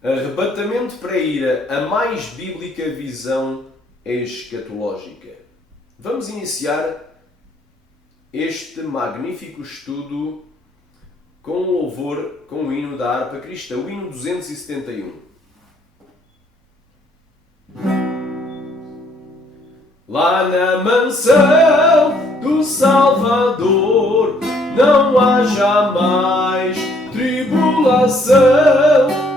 Arrebatamento para a ira, a mais bíblica visão escatológica. Vamos iniciar este magnífico estudo com o louvor, com o hino da harpa cristã, o hino 271. Lá na mansão do Salvador não há jamais tribulação,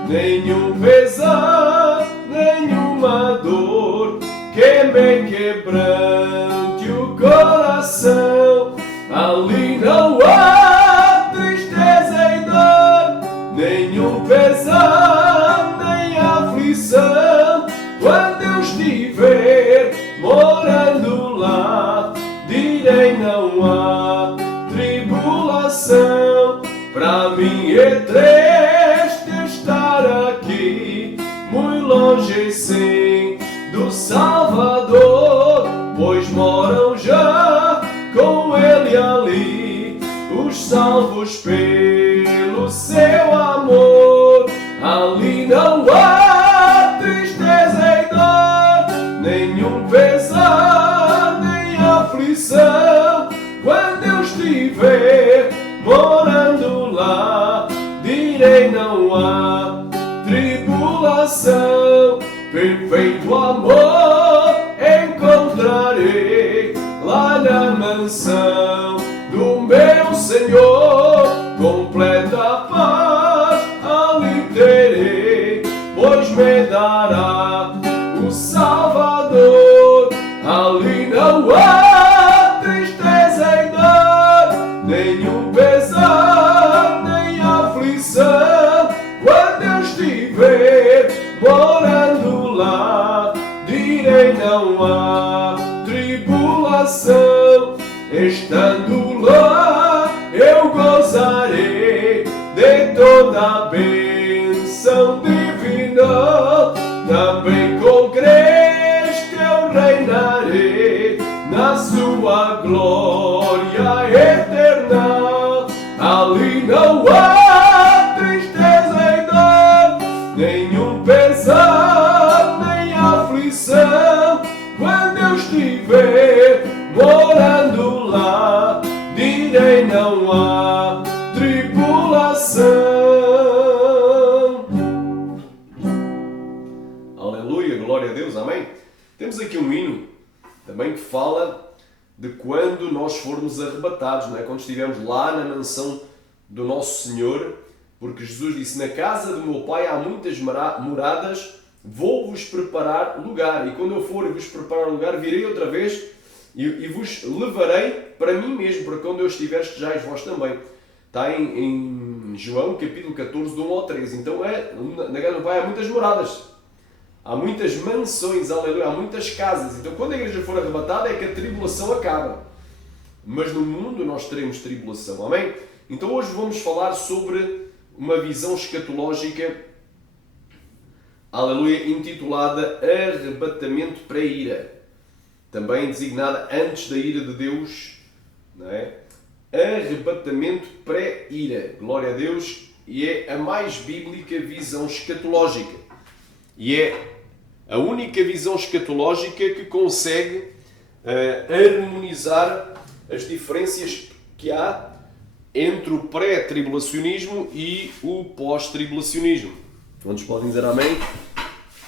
nenhum pesar, nenhuma dor que me quebrante o coração. Ali não há tristeza e dor, nenhum pesar, nem aflição. Quando eu estiver morando lá, direi não há tribulação. Para mim é triste estar aqui, muito longe sim do Salvador, pois moram já com ele ali os salvos pelo seu amor. Ali não há tristeza e dor, nenhum pesar, nem aflição. Quando eu estiver morando lá, direi não há tribulação. Perfeito amor encontrarei lá na mansão do meu Senhor. Completa paz ali terei, pois me dará o Salvador. Ali não há tristeza e dor, nenhum pesar, nem aflição. Quando eu estiver morando lá, direi não há tribulação. Estando lá, eu gozarei de toda a bênção divina. Também com Cristo eu reinarei na sua glória eterna. Ali não há tristeza e dor, nenhum pesar, nem aflição. Quando eu estiver morando lá, direi não há tribulação. Aleluia, glória a Deus, amém? Temos aqui um hino também que fala de quando nós formos arrebatados, não é? Quando estivermos lá na mansão do nosso Senhor, porque Jesus disse: na casa do meu Pai há muitas moradas, vou-vos preparar lugar, e quando eu for e vos preparar lugar, virei outra vez e vos levarei para mim mesmo, para quando eu estiver, estejais vós também. Está em João, capítulo 14, do 1 ao 13. Então na casa do Pai há muitas moradas, há muitas mansões, aleluia, há muitas casas. Então quando a igreja for arrebatada é que a tribulação acaba. Mas no mundo nós teremos tribulação, amém? Então hoje vamos falar sobre uma visão escatológica, aleluia, intitulada Arrebatamento para a Ira, também designada antes da ira de Deus, não é? Arrebatamento pré-ira, glória a Deus, e é a mais bíblica visão escatológica. E é a única visão escatológica que consegue harmonizar as diferenças que há entre o pré-tribulacionismo e o pós-tribulacionismo. Quantos podem dizer amém?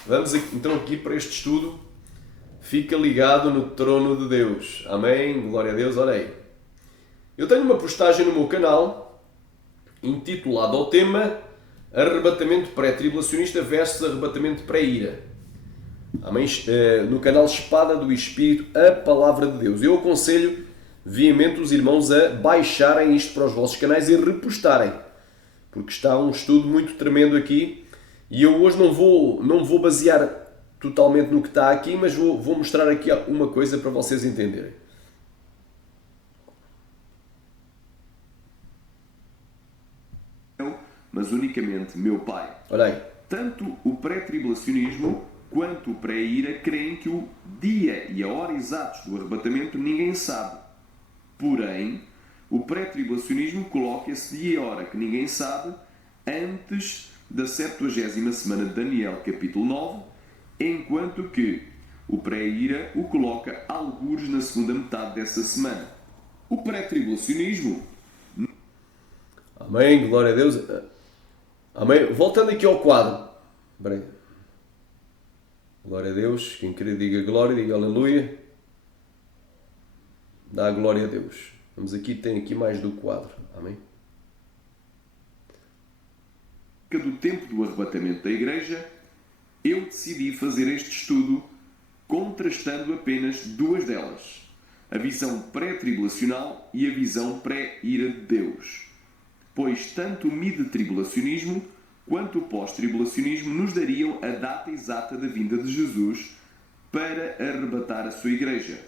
Vamos então aqui para este estudo. Fica ligado no trono de Deus. Amém? Glória a Deus. Olha aí. Eu tenho uma postagem no meu canal intitulada ao tema Arrebatamento pré-tribulacionista versus Arrebatamento pré-ira. Amém? No canal Espada do Espírito, a Palavra de Deus. Eu aconselho veemente os irmãos a baixarem isto para os vossos canais e repostarem, porque está um estudo muito tremendo aqui, e eu hoje não vou basear totalmente no que está aqui, mas vou mostrar aqui uma coisa para vocês entenderem. Mas unicamente meu Pai. Olha aí. Tanto o pré-tribulacionismo quanto o pré-ira creem que o dia e a hora exatos do arrebatamento ninguém sabe. Porém, o pré-tribulacionismo coloca esse dia e hora que ninguém sabe antes da 70ª semana de Daniel, capítulo 9, enquanto que o pré-ira o coloca algures na segunda metade dessa semana. O pré-tribulacionismo... Amém, glória a Deus. Amém. Voltando aqui ao quadro. Peraí. Glória a Deus. Quem querer diga glória, diga aleluia. Dá a glória a Deus. Vamos aqui, tem aqui mais do quadro. Amém. Do tempo do arrebatamento da Igreja, eu decidi fazer este estudo contrastando apenas duas delas, a visão pré-tribulacional e a visão pré-ira de Deus, pois tanto o mid-tribulacionismo quanto o pós-tribulacionismo nos dariam a data exata da vinda de Jesus para arrebatar a sua Igreja,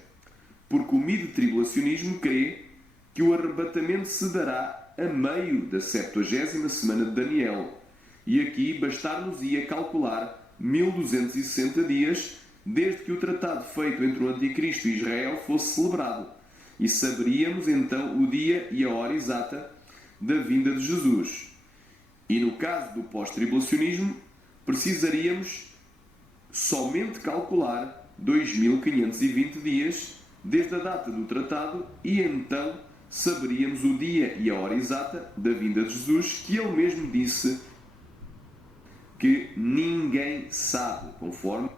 porque o mid-tribulacionismo crê que o arrebatamento se dará a meio da 70ª semana de Daniel, e aqui bastar-nos-ia calcular 1260 dias desde que o tratado feito entre o Anticristo e Israel fosse celebrado, e saberíamos então o dia e a hora exata da vinda de Jesus. E no caso do pós-tribulacionismo, precisaríamos somente calcular 2520 dias desde a data do tratado, e então saberíamos o dia e a hora exata da vinda de Jesus, que ele mesmo disse que ninguém sabe, conforme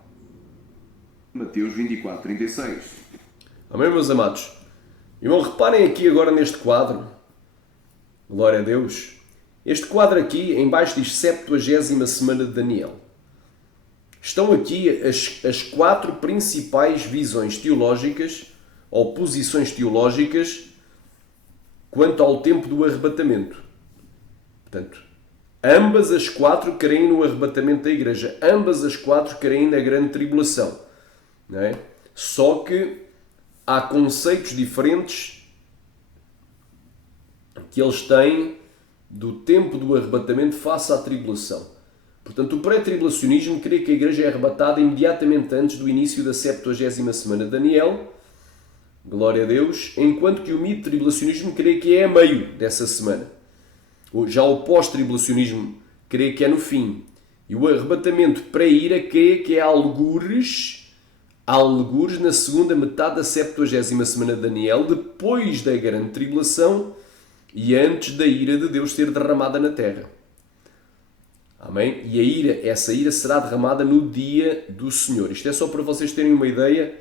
Mateus 24:36. Amém, meus amados. Irmão, reparem aqui agora neste quadro. Glória a Deus. Este quadro aqui, em baixo diz 70ª semana de Daniel. Estão aqui as quatro principais visões teológicas, ou posições teológicas, quanto ao tempo do arrebatamento. Portanto, ambas as quatro creem no arrebatamento da Igreja. Ambas as quatro creem na grande tribulação. Não é? Só que há conceitos diferentes que eles têm do tempo do arrebatamento face à tribulação. Portanto, o pré-tribulacionismo crê que a Igreja é arrebatada imediatamente antes do início da 70ª semana de Daniel. Glória a Deus. Enquanto que o mid-tribulacionismo crê que é a meio dessa semana. Já o pós-tribulacionismo crê que é no fim. E o arrebatamento pré-ira crê que é algures na segunda metade da 70ª semana de Daniel, depois da grande tribulação e antes da ira de Deus ser derramada na terra. Amém? E essa ira será derramada no dia do Senhor. Isto é só para vocês terem uma ideia,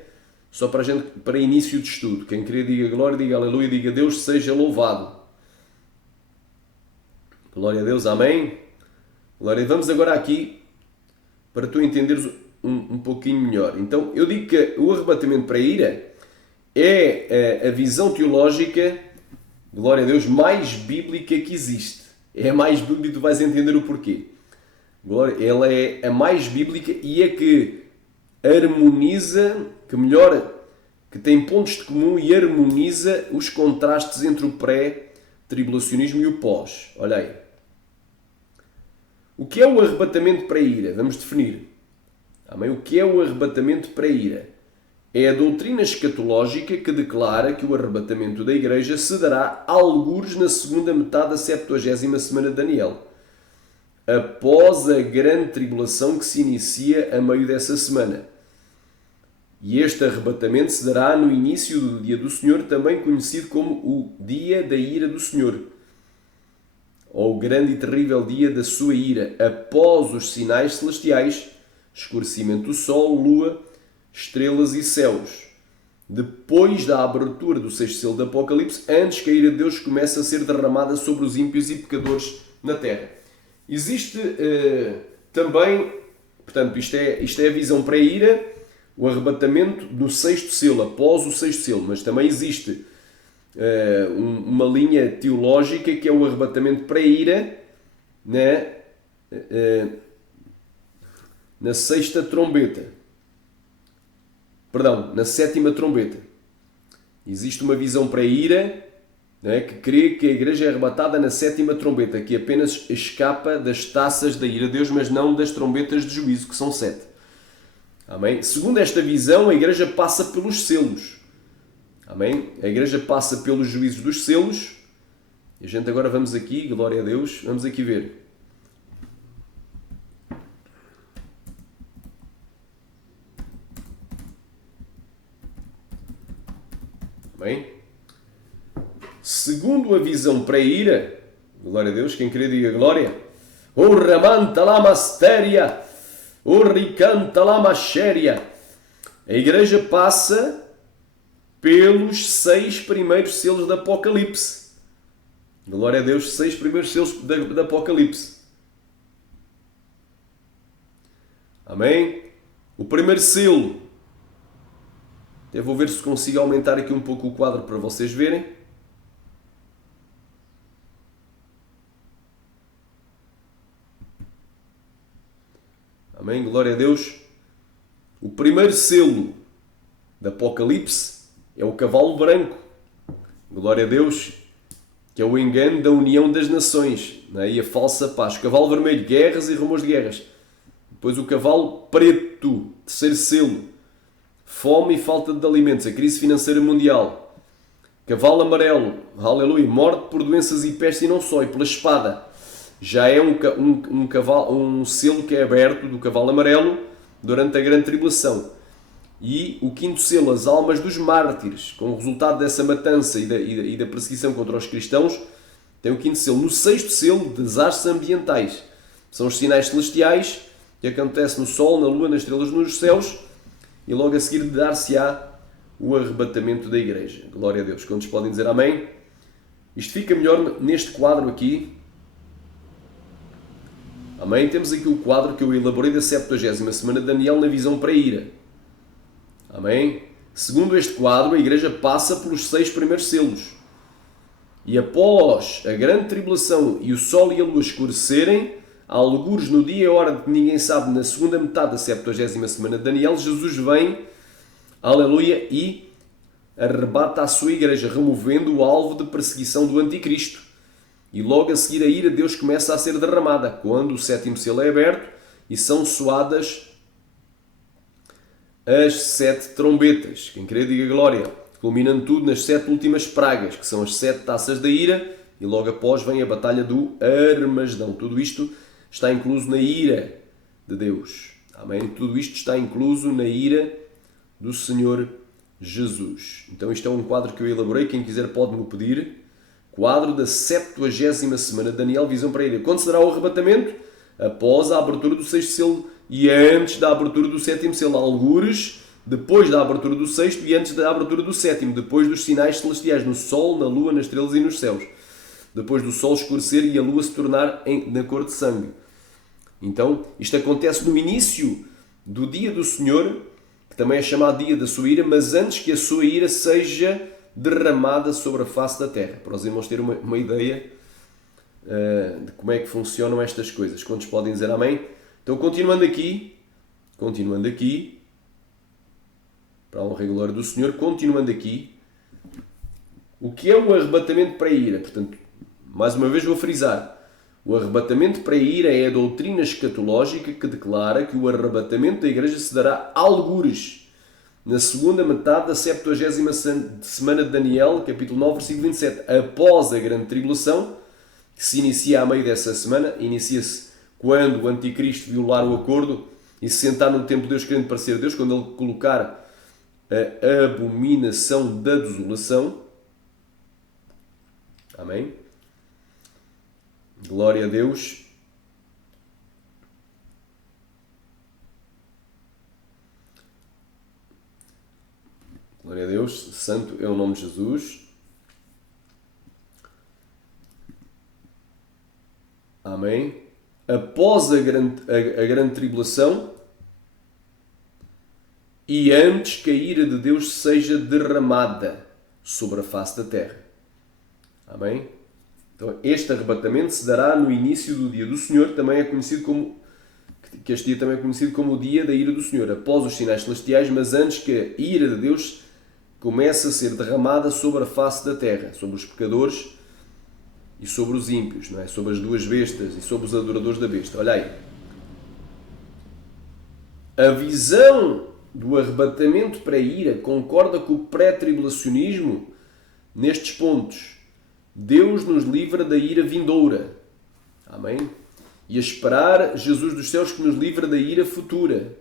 só para início de estudo. Quem querer diga glória, diga aleluia, diga Deus seja louvado. Glória a Deus, amém? Glória. Vamos agora aqui para tu entenderes um pouquinho melhor. Então, eu digo que o arrebatamento para a ira é a visão teológica, glória a Deus, mais bíblica que existe. É a mais bíblica, tu vais entender o porquê. Glória, ela é a mais bíblica e é que harmoniza, que tem pontos de comum e harmoniza os contrastes entre o pré-tribulacionismo e o pós. Olha aí. O que é o arrebatamento para a ira? Vamos definir. Amém? O que é o arrebatamento para a ira? É a doutrina escatológica que declara que o arrebatamento da Igreja se dará algures na segunda metade da 70ª semana de Daniel, após a grande tribulação que se inicia a meio dessa semana. E este arrebatamento se dará no início do dia do Senhor, também conhecido como o dia da ira do Senhor, ou o grande e terrível dia da sua ira, após os sinais celestiais, escurecimento do sol, lua, estrelas e céus, depois da abertura do sexto selo do Apocalipse, antes que a ira de Deus comece a ser derramada sobre os ímpios e pecadores na terra. Existe também, portanto, isto é a visão pré-ira, o arrebatamento do sexto selo, após o sexto selo, mas também existe uma linha teológica que é o arrebatamento pré-ira na sexta trombeta. Perdão, na sétima trombeta. Existe uma visão pré-ira que crê que a Igreja é arrebatada na sétima trombeta, que apenas escapa das taças da ira de Deus, mas não das trombetas de juízo, que são 7. Amém? Segundo esta visão, a Igreja passa pelos selos. Amém? A Igreja passa pelos juízos dos selos. E a gente agora vamos aqui, glória a Deus, vamos aqui ver. Amém? Segundo a visão pré-ira, glória a Deus, quem crê diga glória. O ramanta lá mastéria, o ricanta lá machéria. A igreja passa pelos 6 primeiros selos do Apocalipse. Glória a Deus, 6 primeiros selos do Apocalipse. Amém? O primeiro selo. Eu vou ver se consigo aumentar aqui um pouco o quadro para vocês verem. Amém? Glória a Deus. O primeiro selo do Apocalipse é o cavalo branco. Glória a Deus. Que é o engano da união das nações. E a falsa paz. O cavalo vermelho, guerras e rumores de guerras. Depois o cavalo preto, terceiro selo. Fome e falta de alimentos, a crise financeira mundial. Cavalo amarelo, aleluia, morte por doenças e peste e não só, e pela espada. Já é um selo que é aberto do cavalo amarelo durante a grande tribulação. E o quinto selo, as almas dos mártires, com o resultado dessa matança e da perseguição contra os cristãos, tem o quinto selo. No sexto selo, desastres ambientais. São os sinais celestiais que acontecem no Sol, na Lua, nas estrelas, nos céus, e logo a seguir dar-se-á o arrebatamento da igreja. Glória a Deus. Quantos podem dizer amém? Isto fica melhor neste quadro aqui. Amém? Temos aqui o quadro que eu elaborei da 70ª semana de Daniel na visão pré-ira. Amém? Segundo este quadro, a igreja passa pelos 6 primeiros selos. E após a grande tribulação e o sol e a lua escurecerem, há algures no dia e hora de que ninguém sabe, na segunda metade da 70ª semana de Daniel, Jesus vem, aleluia, e arrebata a sua igreja, removendo o alvo de perseguição do anticristo. E logo a seguir a ira de Deus começa a ser derramada, quando o 7º selo é aberto e são soadas as 7 trombetas. Quem crê diga glória. Culminando tudo nas 7 últimas pragas, que são as 7 taças da ira, e logo após vem a batalha do Armagedão. Tudo isto está incluso na ira de Deus. Amém? Tudo isto está incluso na ira do Senhor Jesus. Então isto é um quadro que eu elaborei. Quem quiser pode-me pedir. Quadro da 70ª semana de Daniel, visão para a ira. Quando será o arrebatamento? Após a abertura do 6º selo e antes da abertura do 7º selo. Algures, depois da abertura do 6º e antes da abertura do 7º. Depois dos sinais celestiais no Sol, na Lua, nas estrelas e nos céus. Depois do sol escurecer e a lua se tornar na cor de sangue. Então, isto acontece no início do dia do Senhor, que também é chamado dia da sua ira, mas antes que a sua ira seja derramada sobre a face da terra. Para os irmãos terem uma ideia de como é que funcionam estas coisas. Quantos podem dizer amém? Então, continuando aqui, para a honra e glória do Senhor, continuando aqui, o que é o arrebatamento para a ira? Portanto, mais uma vez vou frisar, o arrebatamento para a ira é a doutrina escatológica que declara que o arrebatamento da igreja se dará algures na segunda metade da 70ª semana de Daniel, capítulo 9, versículo 27, após a grande tribulação, que se inicia a meio dessa semana, inicia-se quando o anticristo violar o acordo e se sentar no templo de Deus querendo parecer a Deus, quando ele colocar a abominação da desolação. Amém? Glória a Deus. Glória a Deus. Santo é o nome de Jesus. Amém. Após a grande tribulação e antes que a ira de Deus seja derramada sobre a face da terra. Amém? Então, este arrebatamento se dará no início do dia do Senhor, também é conhecido como, que este dia também é conhecido como o dia da ira do Senhor, após os sinais celestiais, mas antes que a ira de Deus comece a ser derramada sobre a face da terra, sobre os pecadores e sobre os ímpios, não é? Sobre as duas bestas e sobre os adoradores da besta. Olha aí. A visão do arrebatamento para a ira concorda com o pré-tribulacionismo nestes pontos. Deus nos livra da ira vindoura. Amém? E a esperar Jesus dos céus que nos livra da ira futura.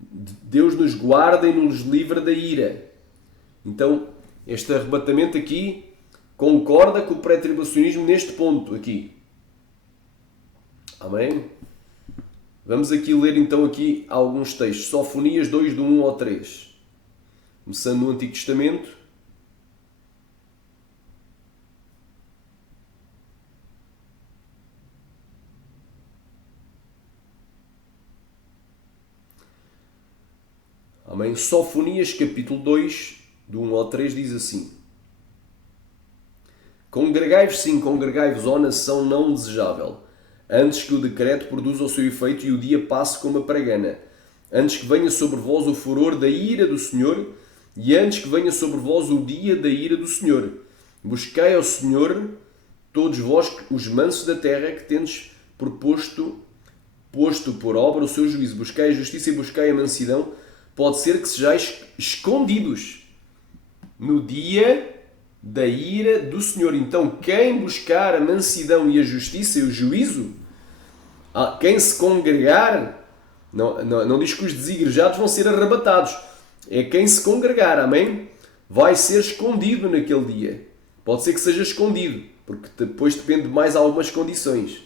Deus nos guarda e nos livra da ira. Então, Este arrebatamento aqui concorda com o pré-tribulacionismo neste ponto aqui. Amém? Vamos aqui ler então aqui alguns textos. Sofonias 2, do 1 ao 3. Começando no Antigo Testamento. Amém? Sofonias capítulo 2, do 1 ao 3, diz assim: Congregai-vos, sim, congregai-vos, ó nação não desejável, antes que o decreto produza o seu efeito e o dia passe como a pregana, antes que venha sobre vós o furor da ira do Senhor, e antes que venha sobre vós o dia da ira do Senhor. Buscai ao Senhor, todos vós os mansos da terra, que tendes posto por obra o seu juízo. Buscai a justiça e buscai a mansidão. Pode ser que sejais escondidos no dia da ira do Senhor. Então, quem buscar a mansidão e a justiça e o juízo, quem se congregar, não diz que os desigrejados vão ser arrebatados, é quem se congregar, amém? Vai ser escondido naquele dia. Pode ser que seja escondido, porque depois depende de mais algumas condições,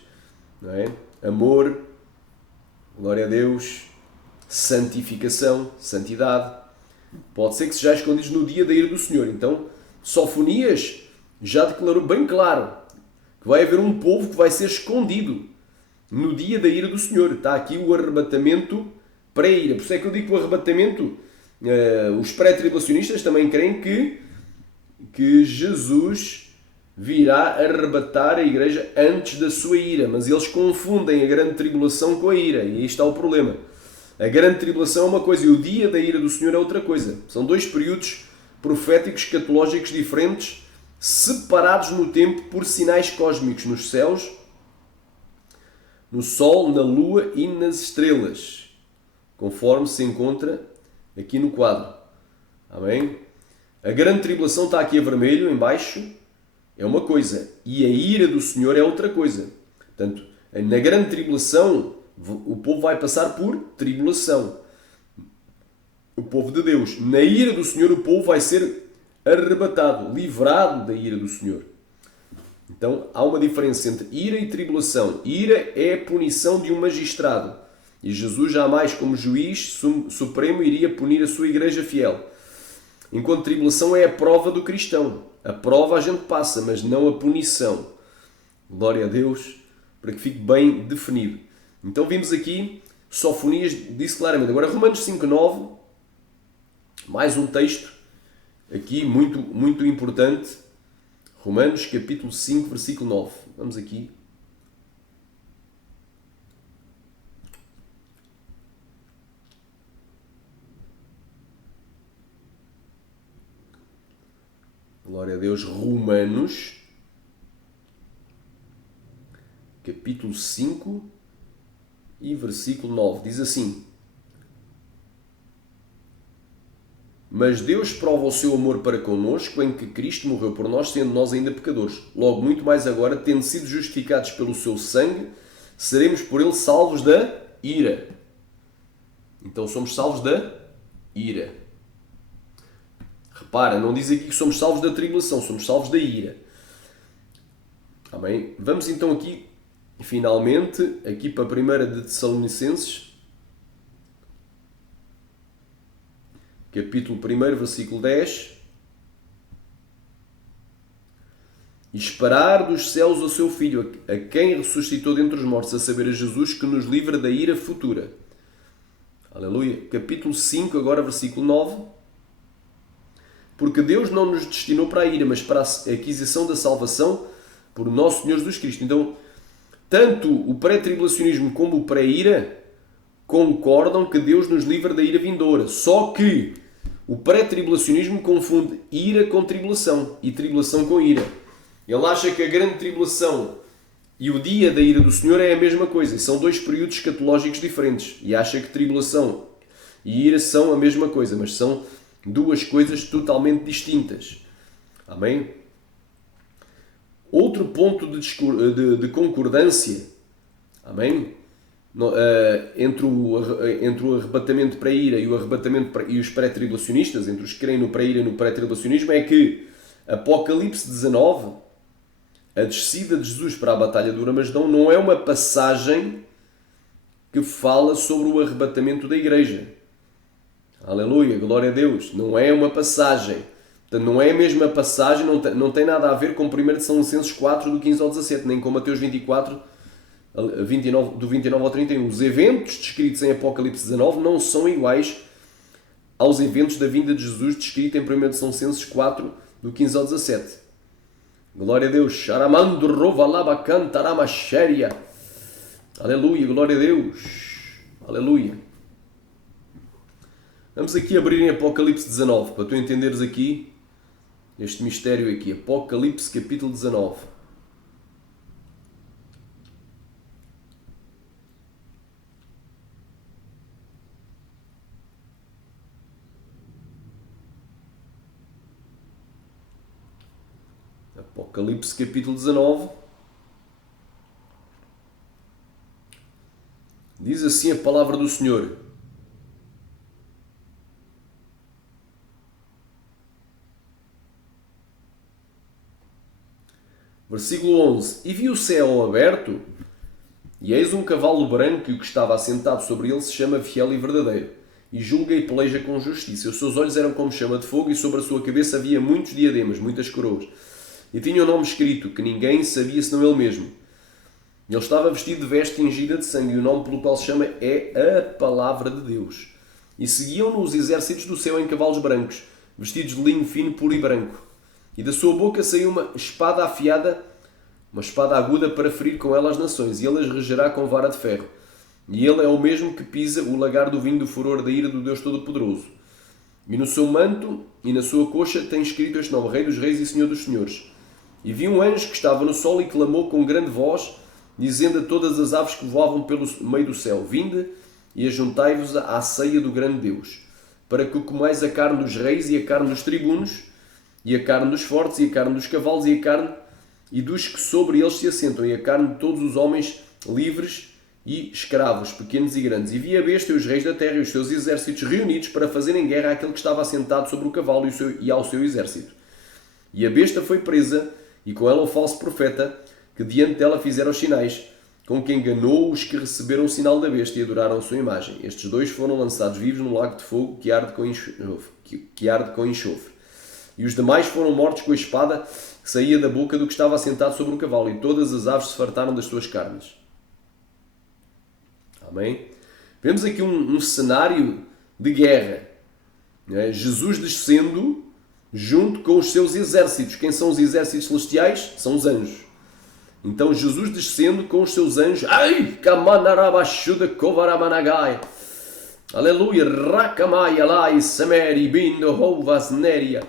não é? Amor, glória a Deus, santificação, santidade. Pode ser que sejais escondidos no dia da ira do Senhor. Então, Sofonias já declarou bem claro que vai haver um povo que vai ser escondido no dia da ira do Senhor. Está aqui o arrebatamento pré-ira. Por isso é que eu digo que o arrebatamento, os pré-tribulacionistas também creem que Jesus virá arrebatar a igreja antes da sua ira, mas eles confundem a grande tribulação com a ira, e aí está o problema. A grande tribulação é uma coisa e o dia da ira do Senhor é outra coisa. São dois períodos proféticos, escatológicos diferentes, separados no tempo por sinais cósmicos nos céus, no Sol, na Lua e nas estrelas, conforme se encontra aqui no quadro. Amém? A grande tribulação está aqui a vermelho, em baixo, é uma coisa, e a ira do Senhor é outra coisa. Portanto, na grande tribulação, o povo vai passar por tribulação. O povo de Deus. Na ira do Senhor, o povo vai ser arrebatado, livrado da ira do Senhor. Então, há uma diferença entre ira e tribulação. Ira é a punição de um magistrado. E Jesus jamais, como juiz supremo, iria punir a sua igreja fiel. Enquanto tribulação é a prova do cristão. A prova a gente passa, mas não a punição. Glória a Deus, para que fique bem definido. Então vimos aqui, Sofonias disse claramente. Agora Romanos 5,9, mais um texto aqui muito, muito importante. Romanos capítulo 5, versículo 9. Vamos aqui. Glória a Deus. Romanos capítulo 5 e versículo 9. Diz assim: Mas Deus prova o seu amor para connosco em que Cristo morreu por nós, sendo nós ainda pecadores. Logo, muito mais agora, tendo sido justificados pelo seu sangue, seremos por ele salvos da ira. Então somos salvos da ira. Repara, não diz aqui que somos salvos da tribulação, somos salvos da ira. Amém? Vamos então aqui, finalmente, aqui para a 1 de Tessalonicenses, capítulo 1, versículo 10. E esperar dos céus o seu Filho, a quem ressuscitou dentre os mortos, a saber, a Jesus, que nos livra da ira futura. Aleluia. Capítulo 5, agora versículo 9. Porque Deus não nos destinou para a ira, mas para a aquisição da salvação por nosso Senhor Jesus Cristo. Então, tanto o pré-tribulacionismo como o pré-ira concordam que Deus nos livra da ira vindoura. Só que o pré-tribulacionismo confunde ira com tribulação e tribulação com ira. Ele acha que a grande tribulação e o dia da ira do Senhor é a mesma coisa. E são dois períodos escatológicos diferentes. E acha que tribulação e ira são a mesma coisa, mas são duas coisas totalmente distintas. Amém? Outro ponto de concordância, amém? entre o arrebatamento para a ira e o arrebatamento e os pré-tribulacionistas, entre os que creem no pré-ira e no pré-tribulacionismo, é que Apocalipse 19, a descida de Jesus para a Batalha do Armagedão, não é uma passagem que fala sobre o arrebatamento da igreja. Aleluia, glória a Deus. Não é uma passagem. Portanto, não é a mesma passagem, não tem nada a ver com 1 Tessalonicenses 4, do 15 ao 17, nem com Mateus 24, 29, do 29 ao 31. Os eventos descritos em Apocalipse 19 não são iguais aos eventos da vinda de Jesus descritos em 1 Tessalonicenses 4, do 15 ao 17. Glória a Deus. Aleluia, glória a Deus. Aleluia. Vamos aqui abrir em Apocalipse 19, para tu entenderes aqui este mistério aqui. Apocalipse capítulo 19. Apocalipse capítulo 19. Diz assim a palavra do Senhor. Versículo 11. E vi o céu aberto, e eis um cavalo branco, e o que estava assentado sobre ele se chama Fiel e Verdadeiro, e julga e peleja com justiça. Os seus olhos eram como chama de fogo, e sobre a sua cabeça havia muitos diademas, muitas coroas. E tinha o nome escrito, que ninguém sabia senão ele mesmo. Ele estava vestido de veste tingida de sangue, e o nome pelo qual se chama é a Palavra de Deus. E seguiam-no os exércitos do céu em cavalos brancos, vestidos de linho fino, puro e branco. E da sua boca saiu uma espada afiada, uma espada aguda para ferir com ela as nações, e ele as regerá com vara de ferro. E ele é o mesmo que pisa o lagar do vinho do furor da ira do Deus Todo-Poderoso. E no seu manto e na sua coxa tem escrito este nome, Rei dos Reis e Senhor dos Senhores. E vi um anjo que estava no sol e clamou com grande voz, dizendo a todas as aves que voavam pelo meio do céu, vinde e ajuntai-vos à ceia do grande Deus, para que comais a carne dos reis e a carne dos tribunos, e a carne dos fortes, e a carne dos cavalos, e a carne e dos que sobre eles se assentam, e a carne de todos os homens livres e escravos, pequenos e grandes. E vi a besta e os reis da terra e os seus exércitos reunidos para fazerem guerra àquele que estava assentado sobre o cavalo e ao seu exército. E a besta foi presa, e com ela o falso profeta, que diante dela fizeram os sinais, com que enganou os que receberam o sinal da besta e adoraram a sua imagem. Estes dois foram lançados vivos no lago de fogo que arde com enxofre. E os demais foram mortos com a espada que saía da boca do que estava assentado sobre o cavalo, e todas as aves se fartaram das suas carnes. Amém? Vemos aqui um cenário de guerra. Jesus descendo junto com os seus exércitos. Quem são os exércitos celestiais? São os anjos. Então Jesus descendo com os seus anjos. Ai! Kamanarabashuda kovaramanagai. Aleluia! Rakamai alai sameri bindo hovasneria.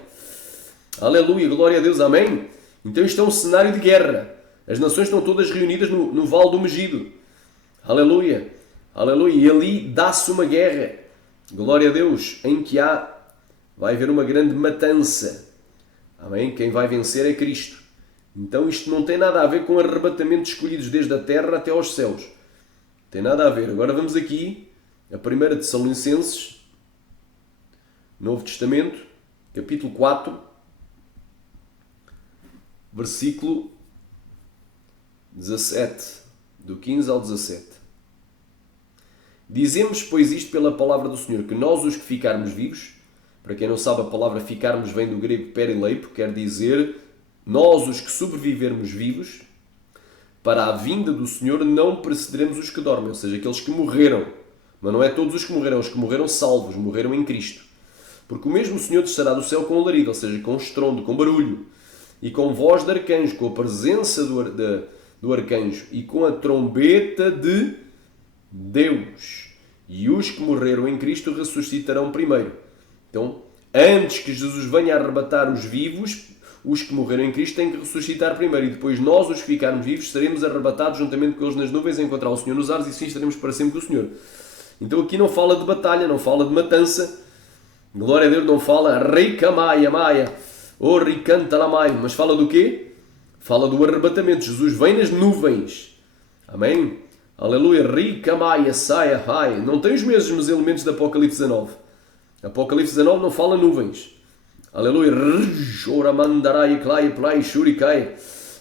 Aleluia! Glória a Deus. Amém? Então isto é um cenário de guerra. As nações estão todas reunidas no Vale do Megido. Aleluia! Aleluia! E ali dá-se uma guerra. Glória a Deus. Em que vai haver uma grande matança. Amém? Quem vai vencer é Cristo. Então isto não tem nada a ver com arrebatamentos escolhidos desde a terra até aos céus. Tem nada a ver. Agora vamos aqui a 1 Tessalonicenses, Novo Testamento, capítulo 4, versículo 17, do 15 ao 17. Dizemos, pois, isto pela palavra do Senhor, que nós os que ficarmos vivos, para quem não sabe, a palavra ficarmos vem do grego perileipo, quer dizer, nós os que sobrevivermos vivos, para a vinda do Senhor não precederemos os que dormem, ou seja, aqueles que morreram. Mas não é todos os que morreram salvos, morreram em Cristo. Porque o mesmo Senhor descerá do céu com alarido, ou seja, com estrondo, com barulho, e com voz de arcanjo, com a presença do arcanjo, e com a trombeta de Deus. E os que morreram em Cristo ressuscitarão primeiro. Então, antes que Jesus venha a arrebatar os vivos, os que morreram em Cristo têm que ressuscitar primeiro. E depois nós, os que ficarmos vivos, seremos arrebatados juntamente com eles nas nuvens a encontrar o Senhor nos ares, e sim estaremos para sempre com o Senhor. Então aqui não fala de batalha, não fala de matança. Glória a Deus, não fala Reikamaia Maia ou Rikantalamai. Mas fala do quê? Fala do arrebatamento. Jesus vem nas nuvens. Amém? Aleluia. Rica, maia, saia, hai. Não tem os mesmos elementos de Apocalipse 19. Apocalipse 19 não fala nuvens. Aleluia.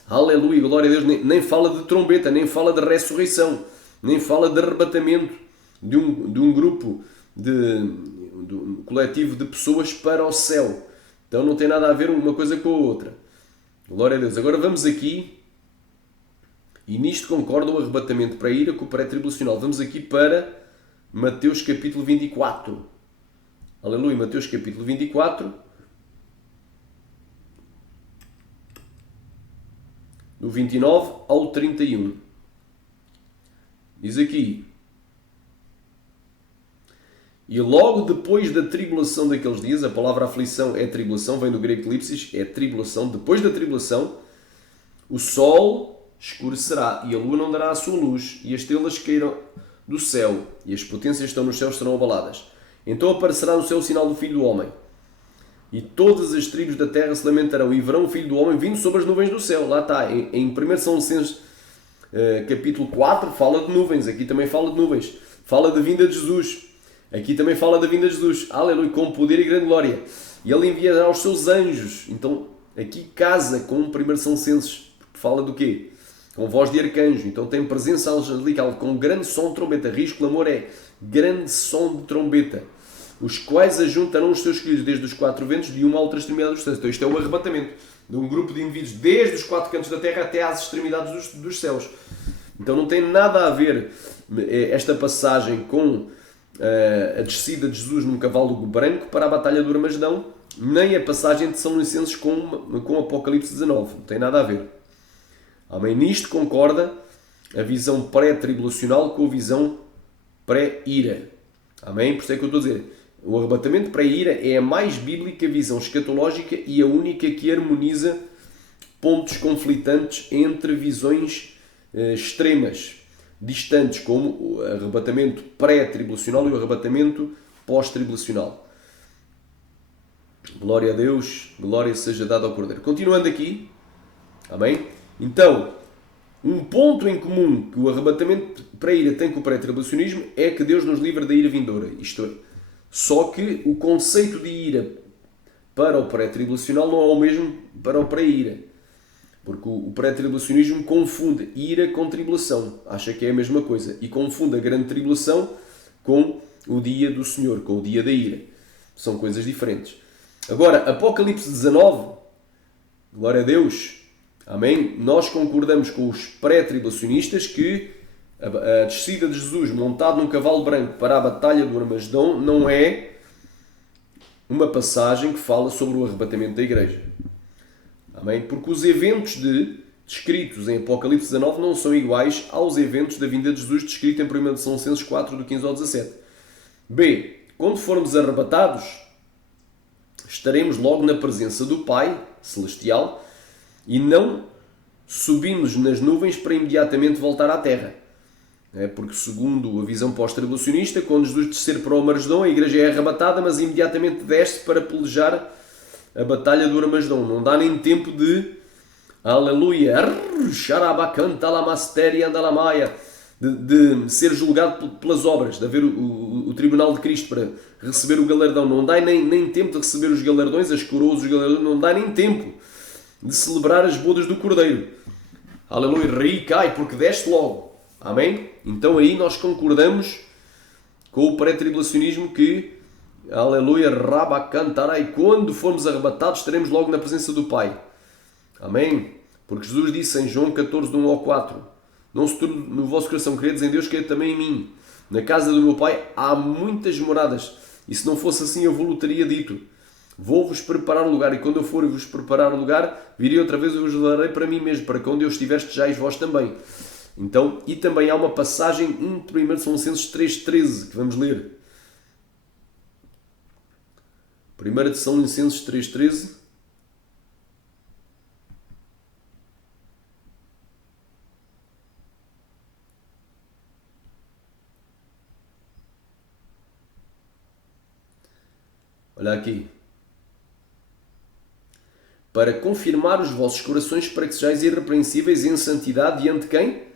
Aleluia. Glória a Deus. Nem fala de trombeta, nem fala de ressurreição, nem fala de arrebatamento de um grupo, de um coletivo de pessoas para o céu. Então não tem nada a ver uma coisa com a outra. Glória a Deus. Agora vamos aqui. E nisto concorda o arrebatamento para a ira com o pré-tribulacional. Vamos aqui para Mateus capítulo 24. Aleluia, Mateus capítulo 24. Do 29 ao 31. Diz aqui. E logo depois da tribulação daqueles dias, a palavra aflição é tribulação, vem do grego eclipsis, é tribulação. Depois da tribulação, o sol escurecerá, e a lua não dará a sua luz, e as estrelas cairão do céu, e as potências que estão nos céus serão abaladas. Então aparecerá no céu o sinal do Filho do Homem, e todas as tribos da terra se lamentarão, e verão o Filho do Homem vindo sobre as nuvens do céu. Lá está, em 1 São Licenses, capítulo 4, fala de nuvens, aqui também fala de nuvens, fala da vinda de Jesus, aqui também fala da vinda de Jesus, aleluia, com poder e grande glória, e ele enviará os seus anjos. Então, aqui casa com 1 São Licenses, fala do quê? Com voz de arcanjo, então tem presença angelical, com grande som de trombeta. Risco, clamor é grande som de trombeta, os quais ajuntarão os seus filhos desde os quatro ventos de uma à outra extremidade dos céus. Então isto é o arrebatamento de um grupo de indivíduos desde os quatro cantos da terra até às extremidades dos céus. Então não tem nada a ver esta passagem com a descida de Jesus num cavalo branco para a batalha do Armagedão, nem a passagem de São Licenses com Apocalipse 19. Não tem nada a ver. Amém? Nisto concorda a visão pré-tribulacional com a visão pré-ira. Amém? Por isso é que eu estou a dizer. O arrebatamento pré-ira é a mais bíblica visão escatológica e a única que harmoniza pontos conflitantes entre visões extremas, distantes, como o arrebatamento pré-tribulacional e o arrebatamento pós-tribulacional. Glória a Deus, glória seja dada ao Cordeiro. Continuando aqui, amém? Então, um ponto em comum que o arrebatamento para a ira tem com o pré-tribulacionismo é que Deus nos livra da ira vindoura. Isto é, só que o conceito de ira para o pré-tribulacional não é o mesmo para o pré-ira. Porque o pré-tribulacionismo confunde ira com tribulação. Acha que é a mesma coisa. E confunde a grande tribulação com o dia do Senhor, com o dia da ira. São coisas diferentes. Agora, Apocalipse 19, glória a Deus, amém? Nós concordamos com os pré-tribulacionistas que a descida de Jesus montado num cavalo branco para a batalha do Armagedão não é uma passagem que fala sobre o arrebatamento da igreja. Amém? Porque os eventos descritos em Apocalipse 19 não são iguais aos eventos da vinda de Jesus descritos em 1 São Licenses 4, do 15 ao 17. B. Quando formos arrebatados, estaremos logo na presença do Pai Celestial e não subimos nas nuvens para imediatamente voltar à terra. Porque segundo a visão pós-tribulacionista, quando Jesus descer para o Armagedão, a igreja é arrebatada, mas imediatamente desce para pelejar a batalha do Armagedão. Não dá nem tempo de aleluia, de ser julgado pelas obras, de haver o tribunal de Cristo para receber o galardão. Não dá nem tempo de receber os galardões, as coroas, os galardões. Não dá nem tempo de celebrar as bodas do Cordeiro. Aleluia, ricai, porque desce logo. Amém? Então aí nós concordamos com o pré-tribulacionismo que, aleluia, rabacantarai, quando formos arrebatados estaremos logo na presença do Pai. Amém? Porque Jesus disse em João 14, 1 ao 4, não se turbe no vosso coração, credes em Deus, crede também em mim. Na casa do meu Pai há muitas moradas, e se não fosse assim eu vos teria dito. Vou-vos preparar lugar, e quando eu for vos preparar lugar, virei outra vez e vos levarei para mim mesmo, para que onde eu estiver estejais vós também. Então, e também há uma passagem em 1 São Licenses 3.13, que vamos ler. 1 de São Licenses 3.13. Olha aqui. Para confirmar os vossos corações, para que sejais irrepreensíveis em santidade diante de quem?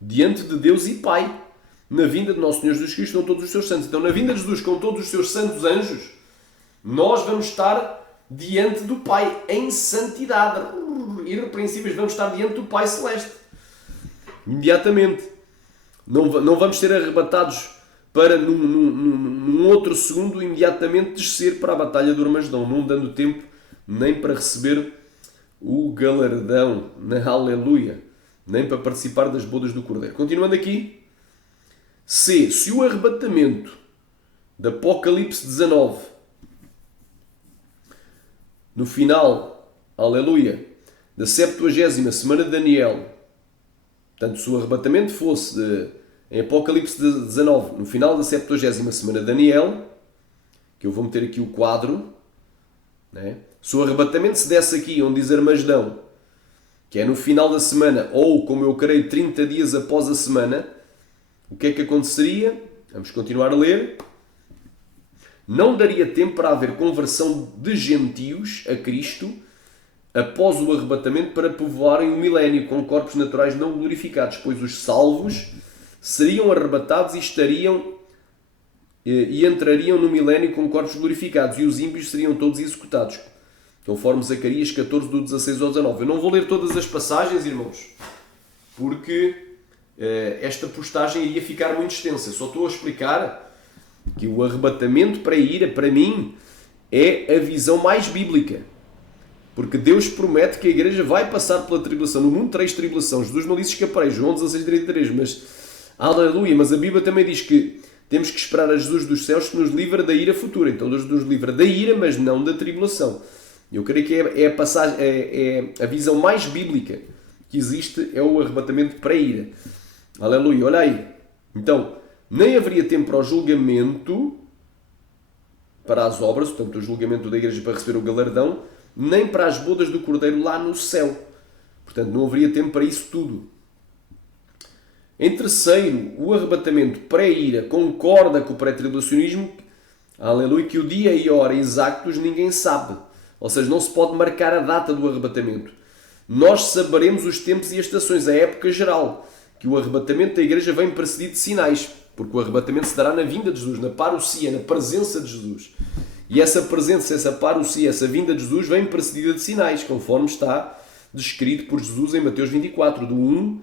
diante de Deus e Pai. Na vinda de nosso Senhor Jesus Cristo com todos os seus santos. Então, na vinda de Jesus com todos os seus santos anjos, nós vamos estar diante do Pai em santidade. Irrepreensíveis, vamos estar diante do Pai Celeste. Imediatamente. Não vamos ser arrebatados para, num outro segundo, imediatamente descer para a batalha do Armagedão, não dando tempo nem para receber o galardão, na aleluia, nem para participar das bodas do Cordeiro. Continuando aqui. Se o arrebatamento de Apocalipse 19, no final, aleluia, da 70ª semana de Daniel, portanto, se o arrebatamento fosse em Apocalipse 19, no final da 70ª semana de Daniel, que eu vou meter aqui o quadro, né? Se o arrebatamento se desse aqui, onde diz Armagedão, que é no final da semana, ou, como eu creio, 30 dias após a semana, o que é que aconteceria? Vamos continuar a ler. Não daria tempo para haver conversão de gentios a Cristo após o arrebatamento para povoarem o milénio com corpos naturais não glorificados, pois os salvos seriam arrebatados e entrariam no milénio com corpos glorificados, e os ímpios seriam todos executados, conforme Zacarias 14, do 16 ao 19. Eu não vou ler todas as passagens, irmãos, porque esta postagem iria ficar muito extensa. Só estou a explicar que o arrebatamento para a ira, para mim, é a visão mais bíblica. Porque Deus promete que a igreja vai passar pela tribulação. No mundo 3 tribulações. Jesus não disse escaparei. João 16:33. Mas, aleluia. Mas a Bíblia também diz que temos que esperar a Jesus dos céus que nos livra da ira futura. Então Deus nos livra da ira, mas não da tribulação. Eu creio que é a visão mais bíblica que existe, é o arrebatamento para a ira. Aleluia, olha aí. Então, nem haveria tempo para o julgamento, para as obras, portanto, o julgamento da igreja para receber o galardão, nem para as bodas do Cordeiro lá no céu. Portanto, não haveria tempo para isso tudo. Em terceiro, o arrebatamento pré-ira concorda com o pré-tribulacionismo, aleluia, que o dia e a hora exatos ninguém sabe. Ou seja, não se pode marcar a data do arrebatamento. Nós saberemos os tempos e as estações, a época geral, que o arrebatamento da igreja vem precedido de sinais, porque o arrebatamento se dará na vinda de Jesus, na parousia, na presença de Jesus. E essa presença, essa parousia, essa vinda de Jesus vem precedida de sinais, conforme está descrito por Jesus em Mateus 24, do 1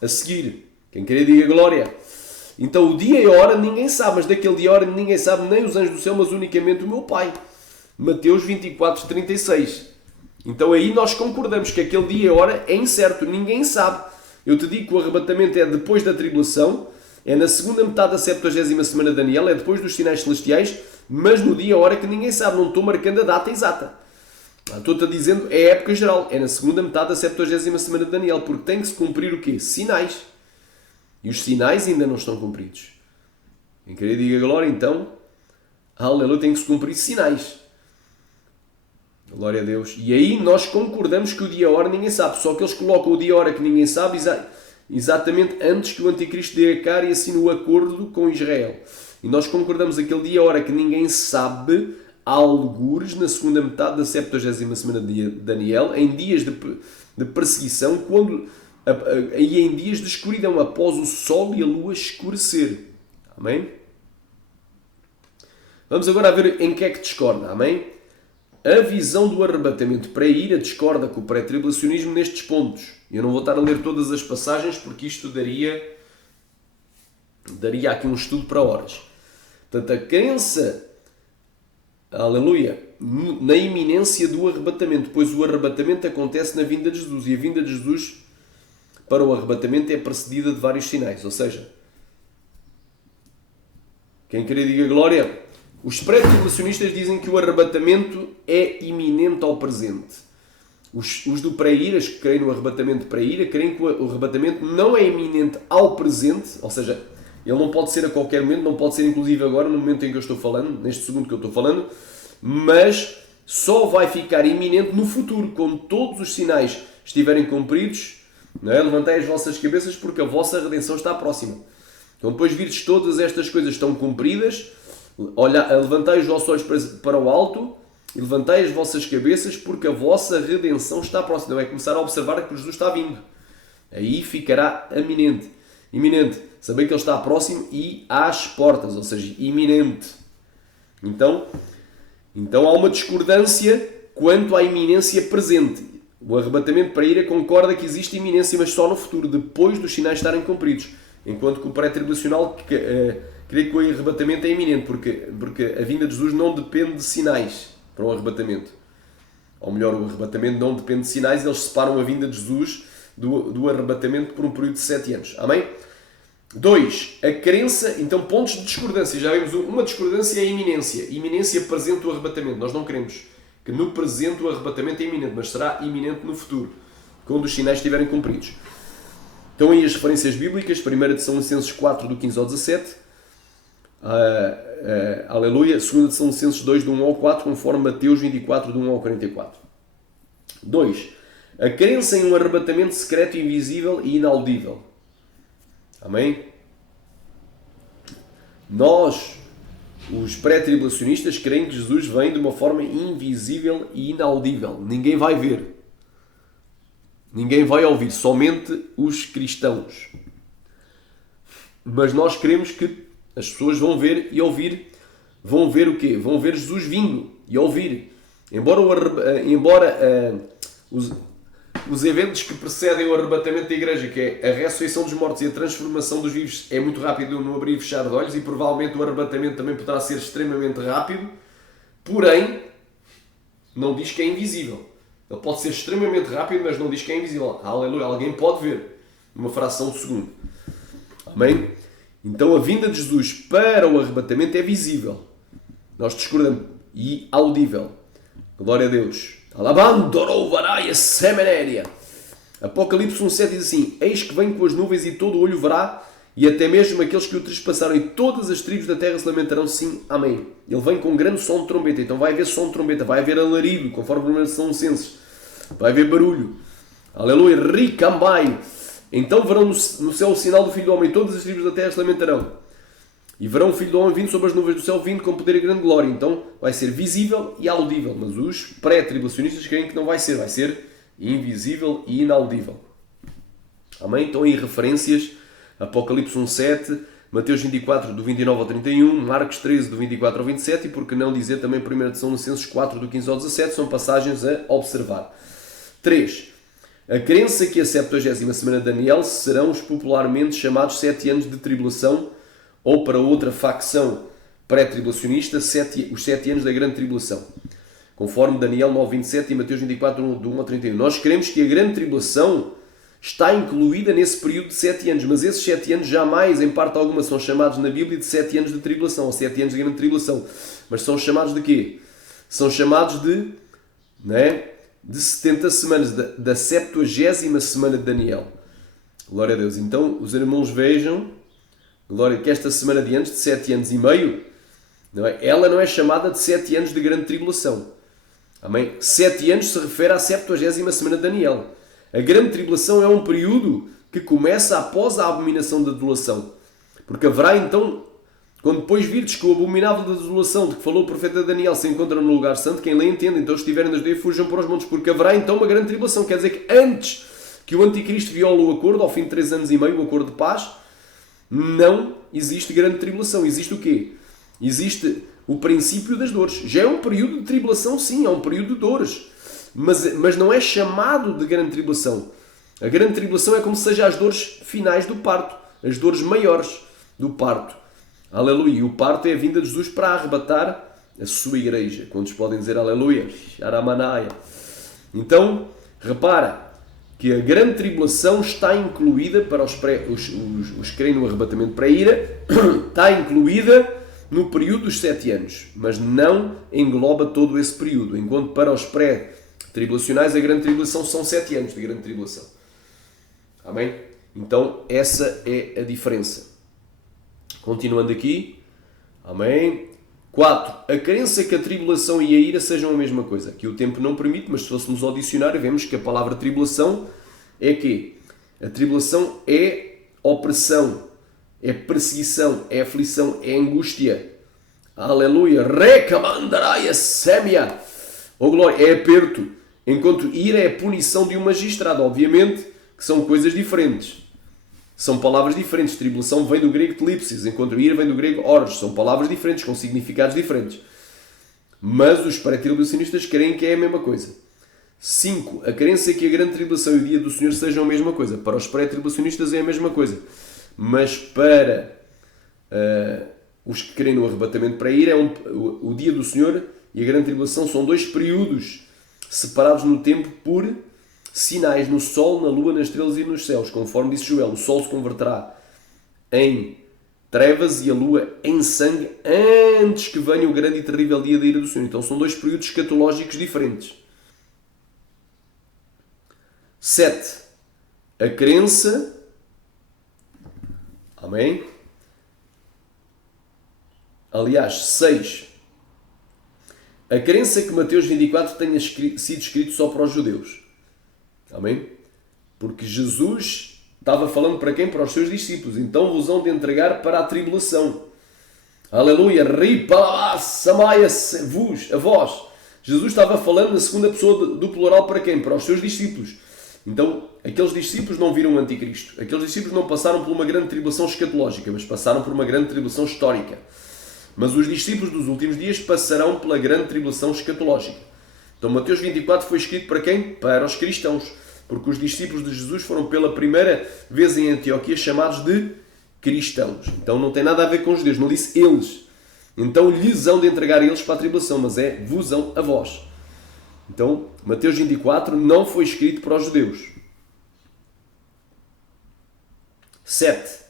a seguir. Quem querer diga glória. Então o dia e a hora ninguém sabe, mas daquele dia e hora ninguém sabe, nem os anjos do céu, mas unicamente o meu Pai. Mateus 24, 36. Então aí nós concordamos que aquele dia e a hora é incerto, ninguém sabe. Eu te digo que o arrebatamento é depois da tribulação, é na segunda metade da 70ª semana de Daniel, é depois dos sinais celestiais, mas no dia e a hora que ninguém sabe, não estou marcando a data exata. Estou-te dizendo, é a época geral, é na segunda metade da 70ª semana de Daniel, porque tem que se cumprir o quê? Sinais. E os sinais ainda não estão cumpridos. Quem querer diga glória, então, aleluia, tem que se cumprir sinais. Glória a Deus. E aí nós concordamos que o dia e a hora ninguém sabe. Só que eles colocam o dia e a hora que ninguém sabe exatamente antes que o anticristo dê a cara e assine o acordo com Israel. E nós concordamos aquele dia e a hora que ninguém sabe, algures na segunda metade da 70ª semana de Daniel, em dias de perseguição, e em dias de escuridão, após o sol e a lua escurecer. Amém? Vamos agora ver em que é que discorda. Amém? A visão do arrebatamento para a ira discorda com o pré-tribulacionismo nestes pontos. Eu não vou estar a ler todas as passagens porque isto daria aqui um estudo para horas. Portanto, a crença, aleluia, na iminência do arrebatamento, pois o arrebatamento acontece na vinda de Jesus, e a vinda de Jesus para o arrebatamento é precedida de vários sinais. Ou seja, quem querer diga glória. Os pré-tribulacionistas dizem que o arrebatamento é iminente ao presente. Os do pré-ira, que creem no arrebatamento pré-ira, creem que o arrebatamento não é iminente ao presente, ou seja, ele não pode ser a qualquer momento, não pode ser inclusive agora, no momento em que eu estou falando, neste segundo que eu estou falando, mas só vai ficar iminente no futuro, quando todos os sinais estiverem cumpridos. Não é? Levantai as vossas cabeças porque a vossa redenção está próxima. Então depois virdes todas estas coisas estão cumpridas, levantai os vossos olhos para o alto e levantai as vossas cabeças porque a vossa redenção está próxima. Não é começar a observar que Jesus está vindo. Aí ficará iminente. Iminente. Saber que ele está próximo e às portas, ou seja, iminente. Então há uma discordância quanto à iminência presente. O arrebatamento para a ira concorda que existe iminência, mas só no futuro, depois dos sinais estarem cumpridos. Enquanto que o pré-tribulacional crê que o arrebatamento é iminente, porque a vinda de Jesus não depende de sinais para o arrebatamento. Ou melhor, o arrebatamento não depende de sinais, eles separam a vinda de Jesus do arrebatamento por um período de 7 anos. Amém? 2. A crença, então pontos de discordância. Já vimos uma discordância é a iminência. Iminência presente do arrebatamento. Nós não queremos que no presente o arrebatamento é iminente, mas será iminente no futuro, quando os sinais estiverem cumpridos. Estão aí as referências bíblicas, 1 Tessalonicenses 4, do 15 ao 17, aleluia, 2 Tessalonicenses 2, do 1 ao 4, conforme Mateus 24, do 1 ao 44. 2. A crença em um arrebatamento secreto, invisível e inaudível. Amém? Nós, os pré-tribulacionistas, creem que Jesus vem de uma forma invisível e inaudível. Ninguém vai ver. Ninguém vai ouvir. Somente os cristãos. Mas nós queremos que as pessoas vão ver e ouvir. Vão ver o quê? Vão ver Jesus vindo e ouvir. Embora os eventos que precedem o arrebatamento da igreja, que é a ressurreição dos mortos e a transformação dos vivos, é muito rápido no abrir e fechar de olhos, e provavelmente o arrebatamento também poderá ser extremamente rápido, porém, não diz que é invisível. Ele pode ser extremamente rápido, mas não diz que é invisível. Aleluia, alguém pode ver numa fração de segundo. Amém? Então a vinda de Jesus para o arrebatamento é visível. Nós discordamos. E audível. Glória a Deus. Apocalipse 1,7 diz assim: eis que vem com as nuvens e todo o olho verá, e até mesmo aqueles que o trespassaram, e todas as tribos da terra se lamentarão. Sim, amém. Ele vem com grande som de trombeta. Então vai haver som de trombeta, vai haver alarido, conforme a 1 Tessalonicenses. Vai haver barulho. Aleluia. Ricambai. Então verão no céu o sinal do Filho do Homem, e todas as tribos da terra se lamentarão. E verão o Filho do Homem vindo sobre as nuvens do céu, vindo com poder e grande glória. Então vai ser visível e audível. Mas os pré-tribulacionistas creem que não vai ser. Vai ser invisível e inaudível. Amém? Então aí referências. Apocalipse 1,7, Mateus 24, do 29 ao 31, Marcos 13, do 24 ao 27, e por que não dizer também 1 Tessalonicenses 4, do 15 ao 17, são passagens a observar. 3. A crença que a 70ª semana de Daniel serão os popularmente chamados 7 anos de tribulação, ou para outra facção pré-tribulacionista, os 7 anos da grande tribulação. Conforme Daniel 9, 27 e Mateus 24, do 1 ao 31. Nós queremos que a grande tribulação está incluída nesse período de 7 anos, mas esses 7 anos jamais, em parte alguma, são chamados na Bíblia de 7 anos de tribulação, ou 7 anos de grande tribulação. Mas são chamados de quê? São chamados de 70 semanas, da 70ª semana de Daniel. Glória a Deus. Então, os irmãos vejam, glória, que esta semana de antes, de 7 anos e meio, ela não é chamada de 7 anos de grande tribulação. Amém? 7 anos se refere à 70ª semana de Daniel. A grande tribulação é um período que começa após a abominação da desolação. Porque haverá então, quando depois virdes que o abominável da desolação de que falou o profeta Daniel se encontra no lugar santo, quem lê entende, então estiverem nas aldeias fujam para os montes, porque haverá então uma grande tribulação. Quer dizer que antes que o anticristo viola o acordo, ao fim de 3 anos e meio, o acordo de paz, não existe grande tribulação. Existe o quê? Existe o princípio das dores. Já é um período de tribulação, sim, é um período de dores. Mas não é chamado de grande tribulação. A grande tribulação é como se seja as dores finais do parto, as dores maiores do parto. Aleluia. E o parto é a vinda de Jesus para arrebatar a sua igreja. Quantos podem dizer aleluia? Sharamanaya. Então, repara que a grande tribulação está incluída para os que creem no arrebatamento para a ira, está incluída no período dos 7 anos, mas não engloba todo esse período, enquanto para os pré-tribulacionais a grande tribulação são 7 anos de grande tribulação. Amém? Então essa é a diferença. Continuando aqui. Amém? 4. A crença que a tribulação e a ira sejam a mesma coisa, que o tempo não permite, mas se fôssemos ao dicionário vemos que a palavra tribulação é quê? A tribulação é opressão, é perseguição, é aflição, é angústia. Aleluia. Recamandaraya semia. Oh glória, é aperto. Enquanto ira é punição de um magistrado. Obviamente que são coisas diferentes. São palavras diferentes. Tribulação vem do grego tlipsis, enquanto ira vem do grego oros. São palavras diferentes, com significados diferentes. Mas os pré-tribulacionistas creem que é a mesma coisa. 5. A crença é que a grande tribulação e o dia do Senhor sejam a mesma coisa. Para os pré-tribulacionistas é a mesma coisa. Mas para os que creem no arrebatamento para ir, o dia do Senhor e a grande tribulação são dois períodos separados no tempo por sinais no Sol, na Lua, nas estrelas e nos céus. Conforme disse Joel, o Sol se converterá em trevas e a Lua em sangue antes que venha o grande e terrível dia da ira do Senhor. Então são dois períodos escatológicos diferentes. 7. A crença. Amém? Aliás, 6. A crença que Mateus 24 tenha sido escrito só para os judeus. Amém? Porque Jesus estava falando para quem? Para os seus discípulos. Então vos hão de entregar para a tribulação. Aleluia. Vos, a vós. Jesus estava falando na segunda pessoa do plural para quem? Para os seus discípulos. Então, aqueles discípulos não viram o anticristo. Aqueles discípulos não passaram por uma grande tribulação escatológica, mas passaram por uma grande tribulação histórica. Mas os discípulos dos últimos dias passarão pela grande tribulação escatológica. Então, Mateus 24 foi escrito para quem? Para os cristãos. Porque os discípulos de Jesus foram pela primeira vez em Antioquia chamados de cristãos. Então, não tem nada a ver com os judeus. Não disse eles. Então, lhes hão de entregar eles para a tribulação, mas é vos-ão a vós. Então, Mateus 24 não foi escrito para os judeus. 7.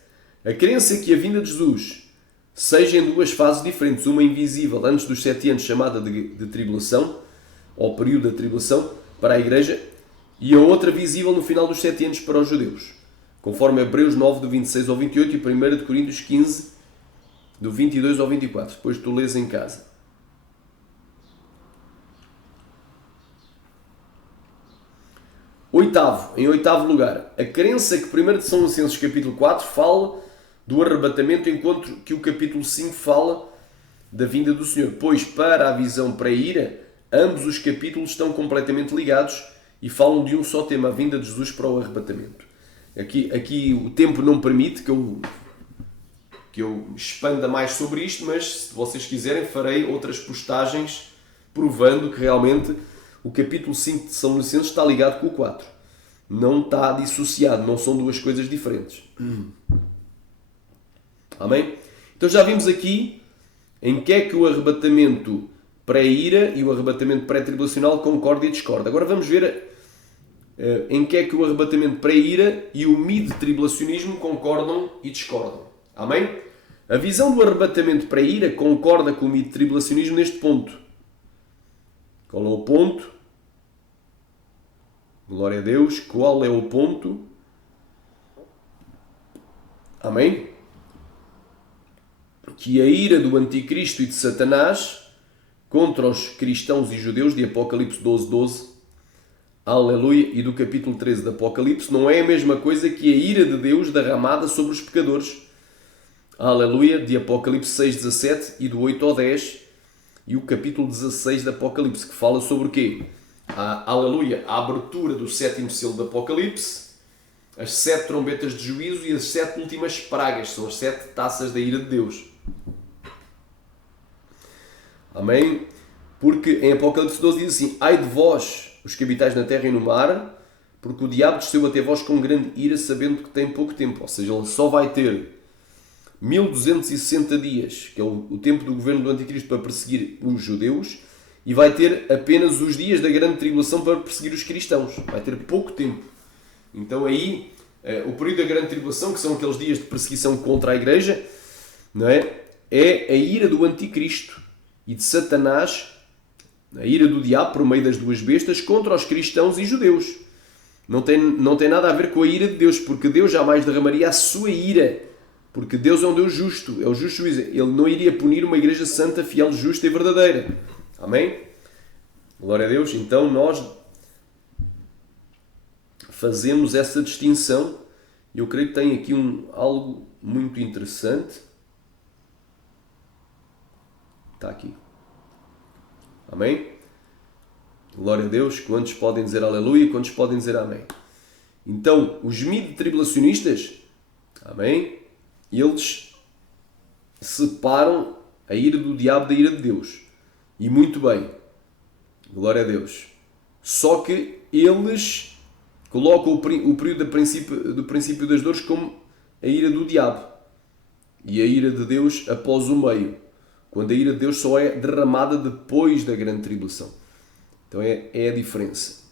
A crença que a vinda de Jesus seja em duas fases diferentes. Uma invisível antes dos 7 anos, chamada de tribulação, ou período da tribulação, para a igreja, e a outra visível no final dos 7 anos para os judeus. Conforme Hebreus 9, do 26 ao 28 e 1 de Coríntios 15, do 22 ao 24. Depois tu lês em casa. Em oitavo lugar, a crença que 1 de São Licenses capítulo 4 fala do arrebatamento, enquanto que o capítulo 5 fala da vinda do Senhor. Pois para a visão pré-ira, ambos os capítulos estão completamente ligados e falam de um só tema, a vinda de Jesus para o arrebatamento. Aqui o tempo não permite que eu expanda mais sobre isto, mas se vocês quiserem farei outras postagens provando que realmente o capítulo 5 de São Licenses está ligado com o 4. Não está dissociado, não são duas coisas diferentes. Amém? Então já vimos aqui em que é que o arrebatamento pré-ira e o arrebatamento pré-tribulacional concordam e discordam. Agora vamos ver em que é que o arrebatamento pré-ira e o mid-tribulacionismo concordam e discordam. Amém? A visão do arrebatamento pré-ira concorda com o mid-tribulacionismo neste ponto. Qual é o ponto? Glória a Deus. Qual é o ponto? Amém? Que a ira do anticristo e de Satanás contra os cristãos e judeus de Apocalipse 12:12, aleluia, e do capítulo 13 de Apocalipse, não é a mesma coisa que a ira de Deus derramada sobre os pecadores, aleluia, de Apocalipse 6:17 e do 8 ao 10, e o capítulo 16 de Apocalipse, que fala sobre o quê? Aleluia, a abertura do 7º selo de Apocalipse, as 7 trombetas de juízo e as 7 últimas pragas, são as 7 taças da ira de Deus. Amém? Porque em Apocalipse 12 diz assim: ai de vós, os que habitais na terra e no mar, porque o diabo desceu até vós com grande ira, sabendo que tem pouco tempo. Ou seja, ele só vai ter 1260 dias, que é o tempo do governo do anticristo, para perseguir os judeus, e vai ter apenas os dias da grande tribulação para perseguir os cristãos. Vai ter pouco tempo. Então aí, o período da grande tribulação, que são aqueles dias de perseguição contra a igreja, não é? É a ira do anticristo e de Satanás, a ira do diabo por meio das duas bestas contra os cristãos e judeus. Não tem nada a ver com a ira de Deus, porque Deus jamais derramaria a sua ira, porque Deus é um Deus justo, é o justo juiz. Ele não iria punir uma igreja santa, fiel, justa e verdadeira. Amém? Glória a Deus. Então nós fazemos essa distinção. Eu creio que tem aqui algo muito interessante. Está aqui. Amém? Glória a Deus. Quantos podem dizer aleluia? Quantos podem dizer amém? Então, os mid-tribulacionistas Amém? Eles separam a ira do diabo da ira de Deus. E muito bem. Glória a Deus. Só que eles colocam o período do princípio das dores como a ira do diabo. E a ira de Deus após o meio. Quando a ira de Deus só é derramada depois da grande tribulação. Então é a diferença.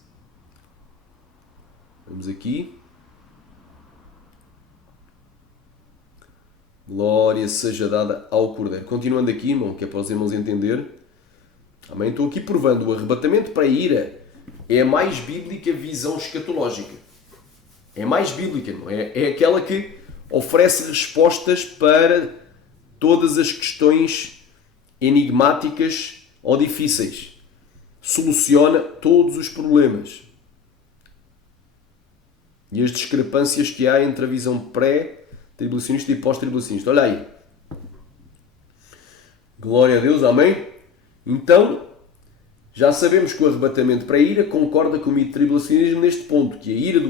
Vamos aqui. Glória seja dada ao Cordeiro. Continuando aqui, irmão, que é para os irmãos entender. Amém? Estou aqui provando o arrebatamento para a ira é a mais bíblica visão escatológica. É mais bíblica, não é? É aquela que oferece respostas para todas as questões enigmáticas ou difíceis. Soluciona todos os problemas. E as discrepâncias que há entre a visão pré-tribulacionista e pós-tribulacionista. Olha aí. Glória a Deus, amém? Então, já sabemos que o arrebatamento para a ira concorda com o mito tribulacionismo neste ponto, que a ira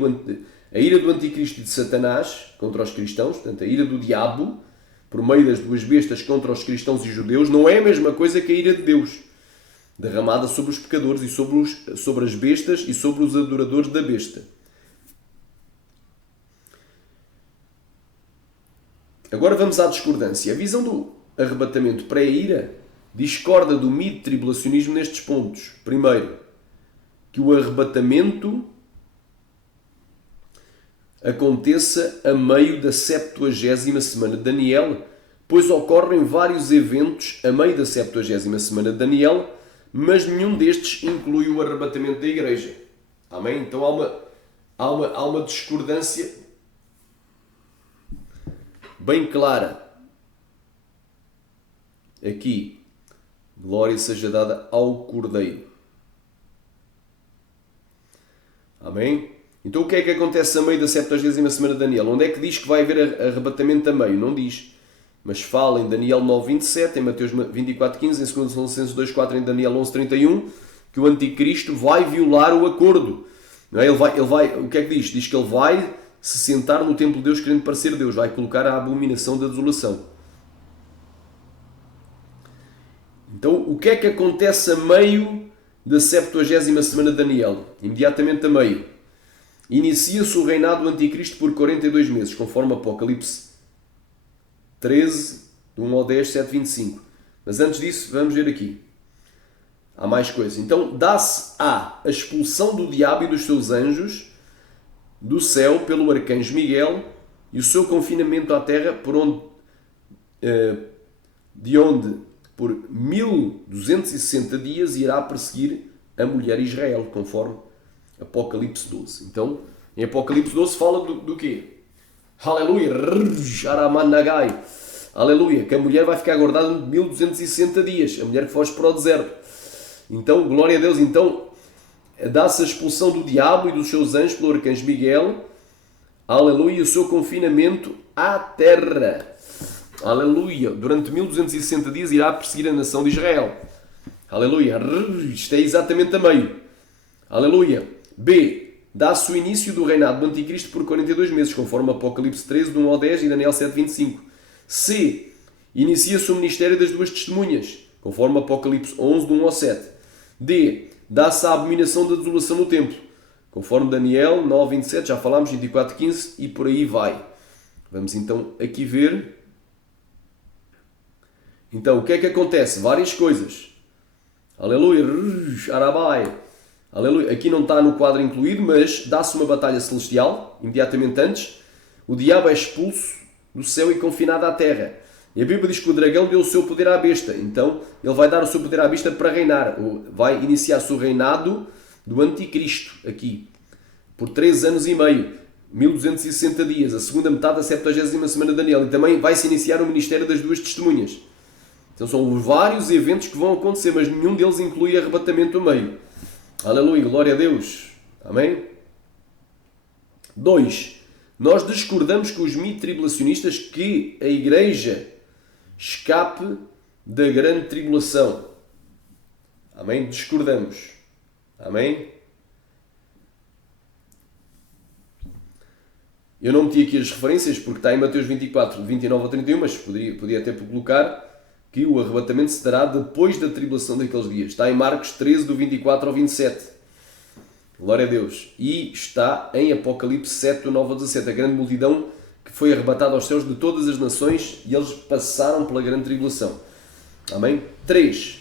do anticristo e de Satanás contra os cristãos, portanto a ira do diabo, por meio das duas bestas contra os cristãos e judeus, não é a mesma coisa que a ira de Deus, derramada sobre os pecadores e sobre as bestas e sobre os adoradores da besta. Agora vamos à discordância. A visão do arrebatamento para a ira discorda do mito tribulacionismo nestes pontos. Primeiro, que o arrebatamento aconteça a meio da 70ª semana de Daniel, pois ocorrem vários eventos a meio da 70ª semana de Daniel, mas nenhum destes inclui o arrebatamento da igreja. Amém? Então há uma discordância bem clara aqui. Glória seja dada ao Cordeiro. Amém? Então o que é que acontece a meio da 70ª semana de Daniel? Onde é que diz que vai haver arrebatamento a meio? Não diz. Mas fala em Daniel 9:27, em Mateus 24:15, em 2 Tessalonicenses 2:4, em Daniel 11:31, que o anticristo vai violar o acordo. Não é? Ele vai, o que é que diz? Diz que ele vai se sentar no templo de Deus querendo parecer Deus. Vai colocar a abominação da desolação. Então, o que é que acontece a meio da 70ª semana de Daniel? Imediatamente a meio. Inicia-se o reinado do anticristo por 42 meses, conforme Apocalipse 13, de 1 ao 10, 7, 25. Mas antes disso, vamos ver aqui. Há mais coisas. Então, dá-se a expulsão do diabo e dos seus anjos do céu pelo arcanjo Miguel e o seu confinamento à terra de onde por 1260 dias irá perseguir a mulher Israel, conforme Apocalipse 12. Então, em Apocalipse 12 fala do quê? Aleluia! Aleluia! Que a mulher vai ficar guardada 1260 dias. A mulher que foge para o deserto. Então, glória a Deus. Então, dá-se a expulsão do diabo e dos seus anjos pelo arcanjo Miguel. Aleluia! E o seu confinamento à terra. Aleluia! Durante 1260 dias irá perseguir a nação de Israel. Aleluia! Isto é exatamente a meio. Aleluia! B. Dá-se o início do reinado do anticristo por 42 meses, conforme Apocalipse 13, de 1 ao 10 e Daniel 7, 25. C. Inicia-se o ministério das duas testemunhas, conforme Apocalipse 11, de 1 ao 7. D. Dá-se a abominação da desolação no templo, conforme Daniel 9, 27, já falámos, 24, 15 e por aí vai. Vamos então aqui ver. Então, o que é que acontece? Várias coisas. Aleluia! Arabai! Aleluia! Aqui não está no quadro incluído, mas dá-se uma batalha celestial, imediatamente antes. O diabo é expulso do céu e confinado à terra. E a Bíblia diz que o dragão deu o seu poder à besta. Então, ele vai dar o seu poder à besta para reinar. Vai iniciar-se o reinado do anticristo, aqui, por 3 anos e meio. 1260 dias, a segunda metade da 70ª semana de Daniel. E também vai-se iniciar o ministério das duas testemunhas. Então são vários eventos que vão acontecer, mas nenhum deles inclui arrebatamento a meio. Aleluia, glória a Deus. Amém? 2. Nós discordamos com os mito-tribulacionistas que a igreja escape da grande tribulação. Amém? Discordamos. Amém? Eu não meti aqui as referências porque está em Mateus 24, 29 a 31, mas podia até colocar que o arrebatamento se dará depois da tribulação daqueles dias. Está em Marcos 13, do 24 ao 27. Glória a Deus. E está em Apocalipse 7, do 9 ao 17. A grande multidão que foi arrebatada aos céus de todas as nações e eles passaram pela grande tribulação. Amém? 3.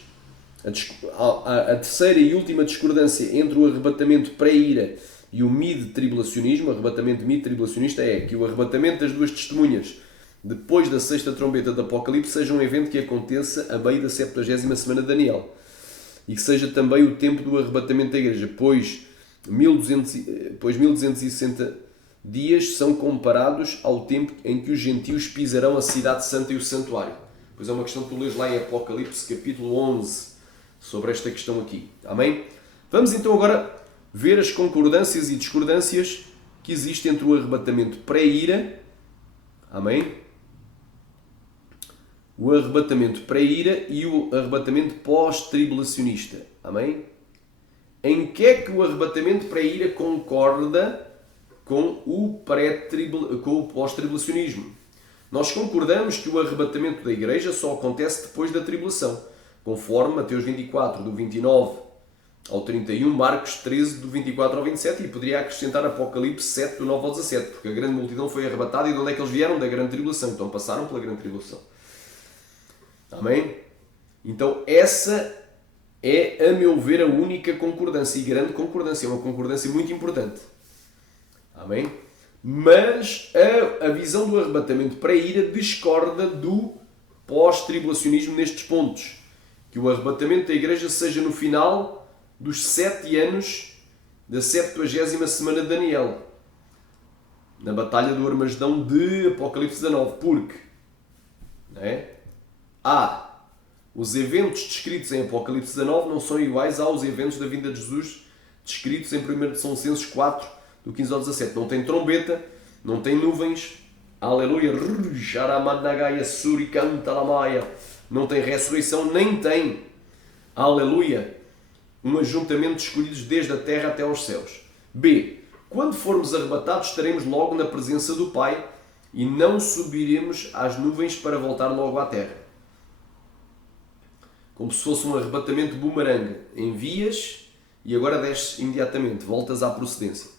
A terceira e última discordância entre o arrebatamento pré-ira e o mid-tribulacionismo, o arrebatamento mid-tribulacionista, é que o arrebatamento das duas testemunhas depois da sexta trombeta do Apocalipse seja um evento que aconteça a meio da 70ª semana de Daniel e que seja também o tempo do arrebatamento da igreja, pois 1260 dias são comparados ao tempo em que os gentios pisarão a cidade santa e o santuário. Pois é uma questão que tu lês lá em Apocalipse capítulo 11 sobre esta questão aqui. Amém? Vamos então agora ver as concordâncias e discordâncias que existem entre o arrebatamento pré-ira, amém? O arrebatamento pré-ira e o arrebatamento pós-tribulacionista, amém? Em que é que o arrebatamento pré-ira concorda com o pós-tribulacionismo? Nós concordamos que o arrebatamento da igreja só acontece depois da tribulação, conforme Mateus 24, do 29 ao 31, Marcos 13, do 24 ao 27, e poderia acrescentar Apocalipse 7, do 9 ao 17, porque a grande multidão foi arrebatada e de onde é que eles vieram? Da grande tribulação, então passaram pela grande tribulação. Amém? Então essa é, a meu ver, a única concordância, e grande concordância, é uma concordância muito importante. Amém? Mas a visão do arrebatamento pré-ira discorda do pós-tribulacionismo nestes pontos. Que o arrebatamento da igreja seja no final dos 7 anos da 70ª semana de Daniel, na batalha do Armagedão de Apocalipse 19, porque os eventos descritos em Apocalipse 19 não são iguais aos eventos da vinda de Jesus descritos em 1 Tessalonicenses 4, do 15 ao 17. Não tem trombeta, não tem nuvens, aleluia, não tem ressurreição, nem tem, aleluia, um ajuntamento de escolhidos desde a terra até aos céus. B. Quando formos arrebatados, estaremos logo na presença do Pai e não subiremos às nuvens para voltar logo à terra. Como se fosse um arrebatamento boomerang. Envias e agora desces imediatamente, voltas à procedência.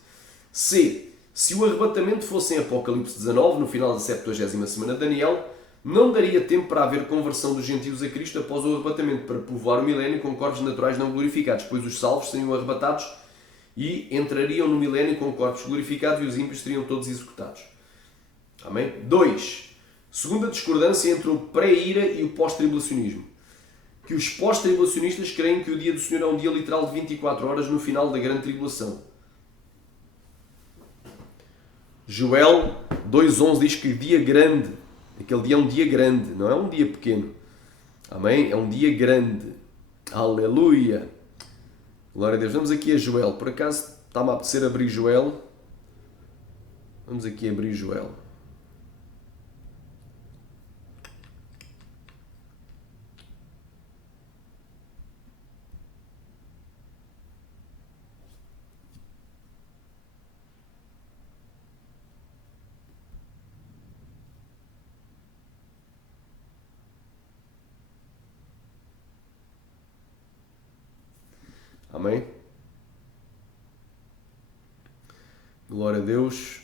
C. Se o arrebatamento fosse em Apocalipse 19, no final da 70ª semana de Daniel, não daria tempo para haver conversão dos gentios a Cristo após o arrebatamento, para povoar o milénio com corpos naturais não glorificados, pois os salvos seriam arrebatados e entrariam no milénio com corpos glorificados e os ímpios seriam todos executados. Amém? 2. Segunda discordância entre o pré-ira e o pós-tribulacionismo. Que os pós-tribulacionistas creem que o dia do Senhor é um dia literal de 24 horas no final da grande tribulação. Joel 2.11 diz que dia grande, aquele dia é um dia grande, não é um dia pequeno. Amém? É um dia grande. Aleluia! Glória a Deus. Vamos aqui a Joel. Por acaso está-me a apetecer abrir Joel. Vamos aqui abrir Joel. Amém? Glória a Deus.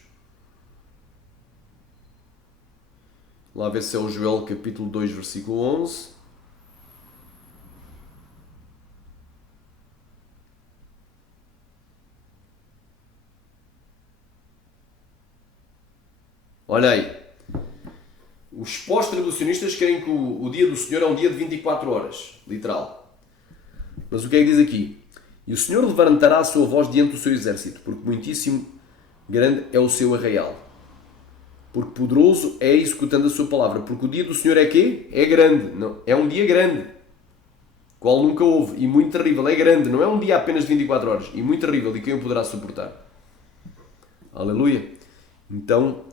Lá ver se é o Joel capítulo 2, versículo 11. Olha aí. Os pós-tribulacionistas querem que o dia do Senhor é um dia de 24 horas. Literal. Mas o que é que diz aqui? E o Senhor levantará a sua voz diante do seu exército, porque muitíssimo grande é o seu arraial. Porque poderoso é executando a sua palavra. Porque o dia do Senhor é quê? É grande. Não, é um dia grande. Qual nunca houve. E muito terrível. É grande. Não é um dia apenas de 24 horas. E muito terrível. E quem o poderá suportar? Aleluia. Então,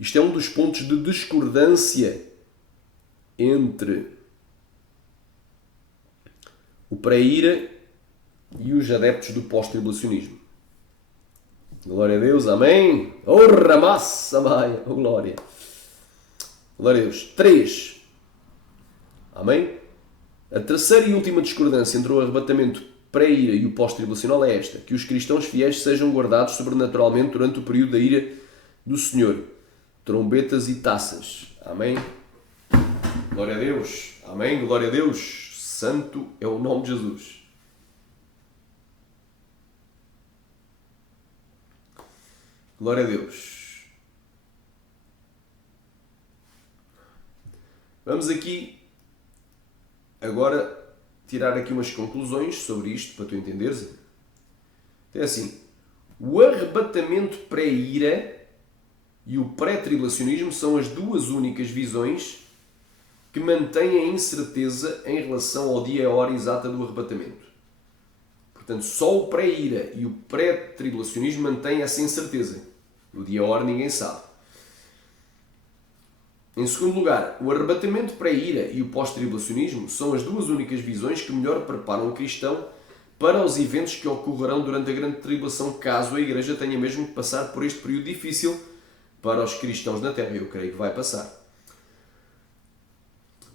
isto é um dos pontos de discordância entre o pré-ira e os adeptos do pós-tribulacionismo. Glória a Deus, amém. Orra massa, maia. Oh, glória. Glória a Deus. 3. Amém? A terceira e última discordância entre o arrebatamento pré-ira e o pós-tribulacional é esta: que os cristãos fiéis sejam guardados sobrenaturalmente durante o período da ira do Senhor. Trombetas e taças. Amém? Glória a Deus. Amém? Glória a Deus. Santo é o nome de Jesus. Glória a Deus. Vamos aqui agora tirar aqui umas conclusões sobre isto, para tu entenderes. É assim, o arrebatamento pré-ira e o pré-tribulacionismo são as duas únicas visões que mantêm a incerteza em relação ao dia e à hora exata do arrebatamento. Portanto, só o pré-ira e o pré-tribulacionismo mantêm essa incerteza. O dia e a hora ninguém sabe. Em segundo lugar, o arrebatamento pré-ira e o pós-tribulacionismo são as duas únicas visões que melhor preparam o cristão para os eventos que ocorrerão durante a grande tribulação, caso a Igreja tenha mesmo que passar por este período difícil para os cristãos na Terra. Eu creio que vai passar.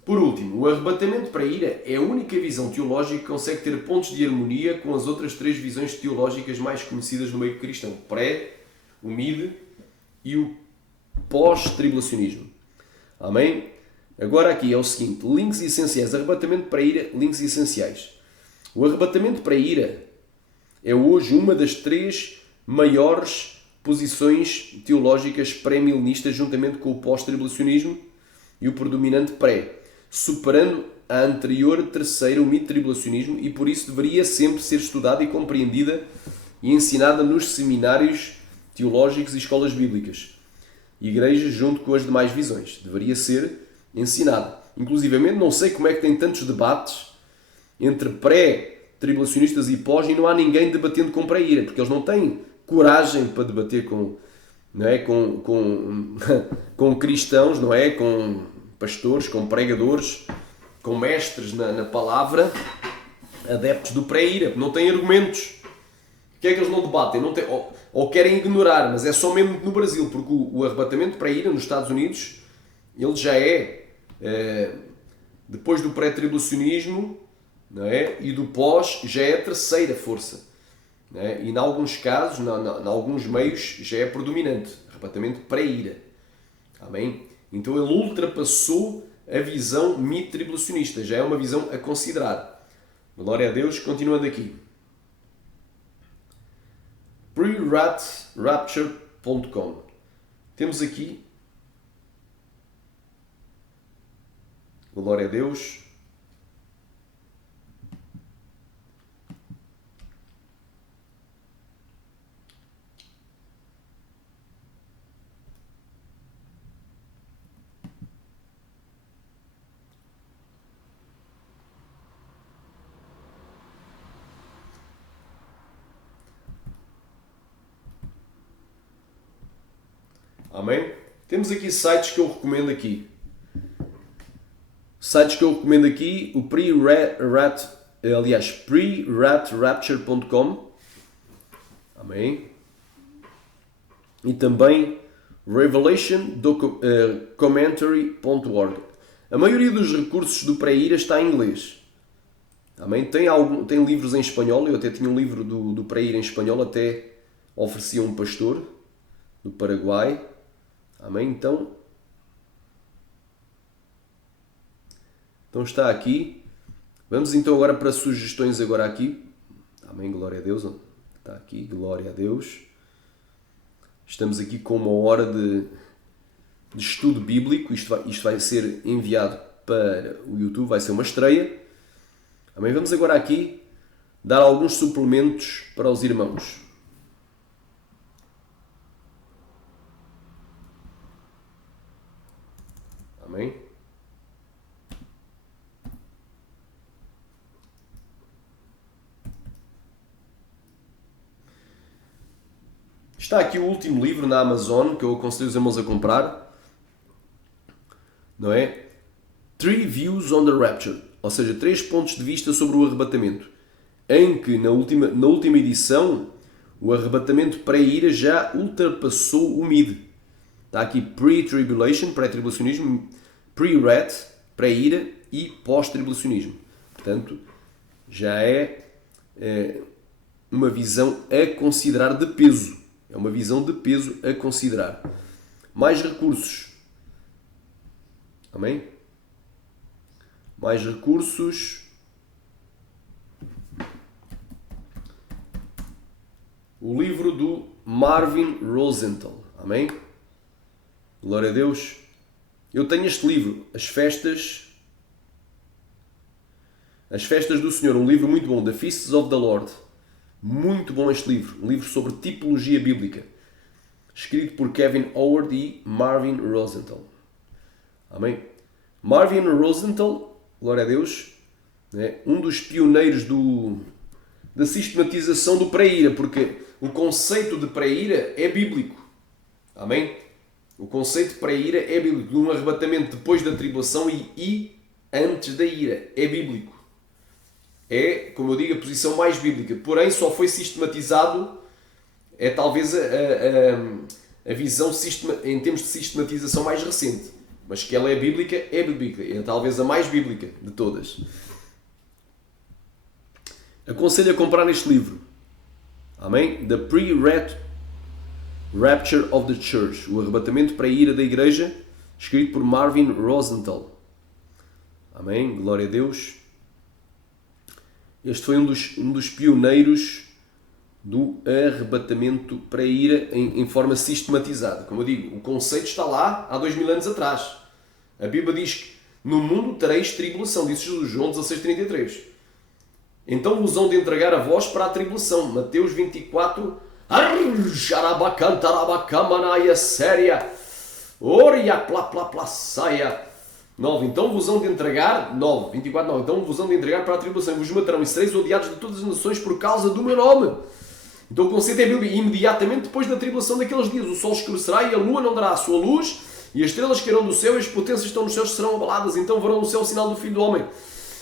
Por último, o arrebatamento pré-ira é a única visão teológica que consegue ter pontos de harmonia com as outras três visões teológicas mais conhecidas no meio cristão: o pré, o mid e o pós-tribulacionismo. Amém? Agora aqui é o seguinte: links essenciais. Arrebatamento pré-ira, links essenciais. O arrebatamento pré-ira é hoje uma das três maiores posições teológicas pré-milenistas, juntamente com o pós-tribulacionismo e o predominante pré, superando a anterior terceira, o mid-tribulacionismo, e por isso deveria sempre ser estudada e compreendida e ensinada nos seminários teológicos e escolas bíblicas. Igrejas junto com as demais visões. Deveria ser ensinada. Inclusivamente, não sei como é que tem tantos debates entre pré-tribulacionistas e pós, e não há ninguém debatendo com pré-ira, porque eles não têm coragem para debater com, não é, com cristãos, não é, com pastores, com pregadores, com mestres na palavra, adeptos do pré-ira, não têm argumentos. O que é que eles não debatem? Não têm, ou querem ignorar, mas é só mesmo no Brasil, porque o arrebatamento pré-ira nos Estados Unidos, ele já depois do pré-tribulacionismo, não é, e do pós, já é a terceira força. Não é? E em alguns casos, em alguns meios, já é predominante. Arrebatamento pré-ira. Amém? Então ele ultrapassou a visão mid-tribulacionista. Já é uma visão a considerar. Glória a Deus. Continuando aqui. pre-rapture.com. Temos aqui, glória a Deus, amém? Temos aqui sites que eu recomendo aqui. O pre-rapture.com. Amém? E também revelationcommentary.org. A maioria dos recursos do pré-ira está em inglês. Amém? Tem livros em espanhol. Eu até tinha um livro do pré-ira em espanhol, até oferecia um pastor do Paraguai. Amém? Então está aqui. Vamos então agora para sugestões agora aqui. Amém? Glória a Deus. Está aqui. Glória a Deus. Estamos aqui com uma hora de estudo bíblico. Isto vai ser enviado para o YouTube. Vai ser uma estreia. Amém? Vamos agora aqui dar alguns suplementos para os irmãos. Amém? Está aqui o último livro na Amazon que eu aconselho os irmãos a comprar. Não é? 3 Views on the Rapture. Ou seja, 3 pontos de vista sobre o arrebatamento. Em que na última edição O arrebatamento pré-ira já ultrapassou o mid. Está aqui pre-tribulation, pré-tribulacionismo, pre-wrath, pré-ira e pós-tribulacionismo. Portanto, já é uma visão a considerar de peso. É uma visão de peso a considerar. Mais recursos. Amém? Mais recursos. O livro do Marvin Rosenthal. Amém? Glória a Deus. Eu tenho este livro, As Festas do Senhor, um livro muito bom, The Feasts of the Lord. Muito bom este livro, um livro sobre tipologia bíblica, escrito por Kevin Howard e Marvin Rosenthal. Amém? Marvin Rosenthal, glória a Deus, é um dos pioneiros da sistematização do pré-ira, porque o conceito de pré-ira é bíblico. Amém? O conceito de pré-ira é bíblico, de um arrebatamento depois da tribulação e antes da ira. É bíblico. É, como eu digo, a posição mais bíblica. Porém, só foi sistematizado, é talvez a visão em termos de sistematização mais recente. Mas que ela é bíblica, é bíblica. É talvez a mais bíblica de todas. Aconselho a comprar este livro. Amém? The Pre-Rapture of the Church. O arrebatamento para a ira da igreja, escrito por Marvin Rosenthal. Amém? Glória a Deus. Este foi um dos pioneiros do arrebatamento para a ira em forma sistematizada. Como eu digo, o conceito está lá há 2000 anos atrás. A Bíblia diz que no mundo tereis tribulação, disse Jesus, João 16,33. Então vos hão de entregar a vós para a tribulação. Mateus 24, séria. Oria, plá, plá, plá, saia. 9. Então vos hão de entregar, 9, 24, 9. Então vos hão de entregar para a tribulação e vos matarão e sereis odiados de todas as nações por causa do meu nome. Então o conceito é bíblico. Imediatamente depois da tribulação daqueles dias, o sol escurecerá e a lua não dará a sua luz e as estrelas cairão do céu e as potências que estão nos céus serão abaladas. Então verão no céu o sinal do Filho do Homem.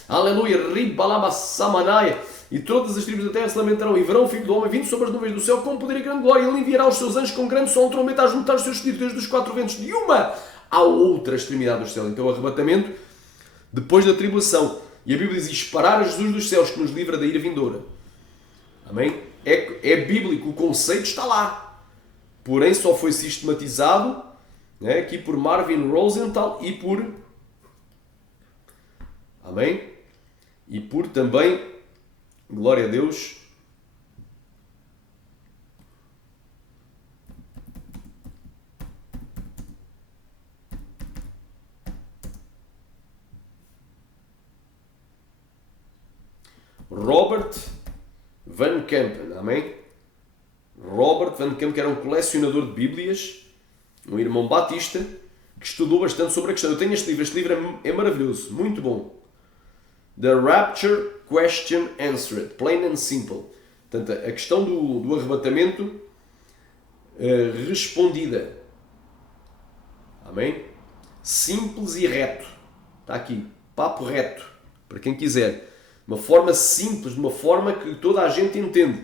Aleluia. Ribalaba samanaia. E todas as tribos da terra se lamentarão e verão o Filho do Homem vindo sobre as nuvens do céu com poder e grande glória. Ele enviará os seus anjos com grande som, trombeta a juntar os seus espíritos dos quatro ventos de uma à outra extremidade dos céus. Então o arrebatamento depois da tribulação. E a Bíblia diz: disparar a Jesus dos céus que nos livra da ira vindoura. Amém? É bíblico, o conceito está lá. Porém só foi sistematizado, né, aqui por Marvin Rosenthal e por... Amém? E por também, glória a Deus, Robert Van Campen, amém? Robert Van Campen, que era um colecionador de Bíblias, um irmão batista, que estudou bastante sobre a questão. Eu tenho este livro é maravilhoso, muito bom. The Rapture Question Answered, Plain and Simple. Portanto, a questão do arrebatamento respondida. Amém? Simples e reto. Está aqui, papo reto, para quem quiser. Uma forma simples, de uma forma que toda a gente entende.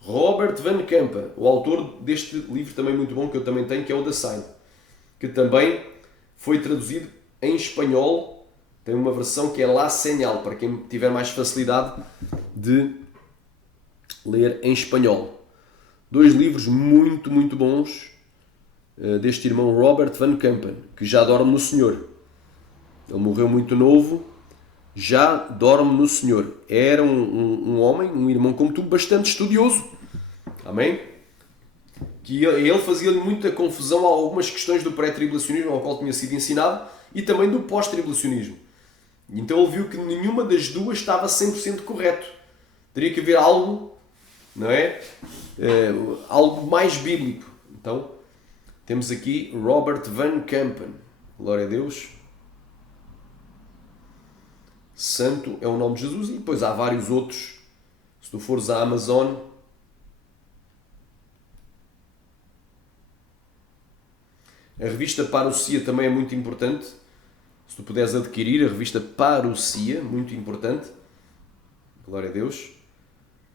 Robert Van Campen, o autor deste livro também muito bom, que eu também tenho, que é o The Sign, que também foi traduzido em espanhol. Tem uma versão que é La Señal, para quem tiver mais facilidade de ler em espanhol. 2 livros muito, muito bons deste irmão Robert Van Campen, que já dorme no Senhor. Ele morreu muito novo, já dorme no Senhor. Era um homem, um irmão como tu, bastante estudioso. Amém? Que ele fazia-lhe muita confusão a algumas questões do pré-tribulacionismo, ao qual tinha sido ensinado, e também do pós-tribulacionismo. Então ele viu que nenhuma das duas estava 100% correto. Teria que haver algo, não é? Algo mais bíblico. Então, temos aqui Robert Van Campen. Glória a Deus. Santo é o nome de Jesus. E depois há vários outros. Se tu fores à Amazon, a revista Parousia também é muito importante. Se tu puderes adquirir a revista Parousia, muito importante. Glória a Deus.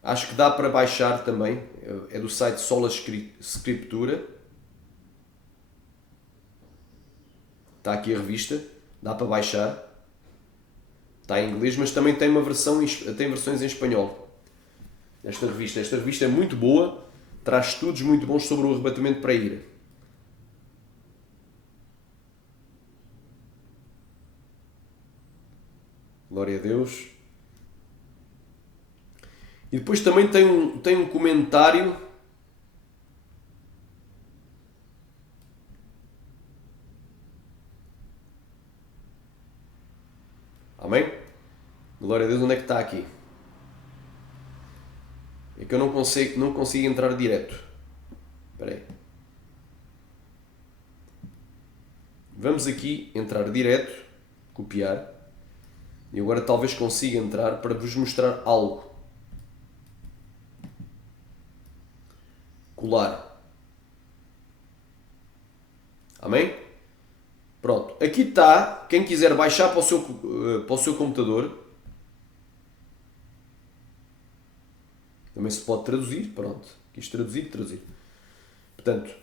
Acho que dá para baixar também. É do site Sola Scriptura. Está aqui a revista. Dá para baixar. Está em inglês, mas também tem tem versões em espanhol. Esta revista é muito boa. Traz estudos muito bons sobre o arrebatamento para a ira. Glória a Deus. E depois também tem um comentário. Amém? Glória a Deus, onde é que está aqui? É que eu não consigo entrar direto. Espera aí. Vamos aqui entrar direto, copiar. E agora talvez consiga entrar para vos mostrar algo. Colar. Amém? Pronto. Aqui está. Quem quiser baixar para o seu computador. Também se pode traduzir. Pronto. Quis traduzir. Portanto,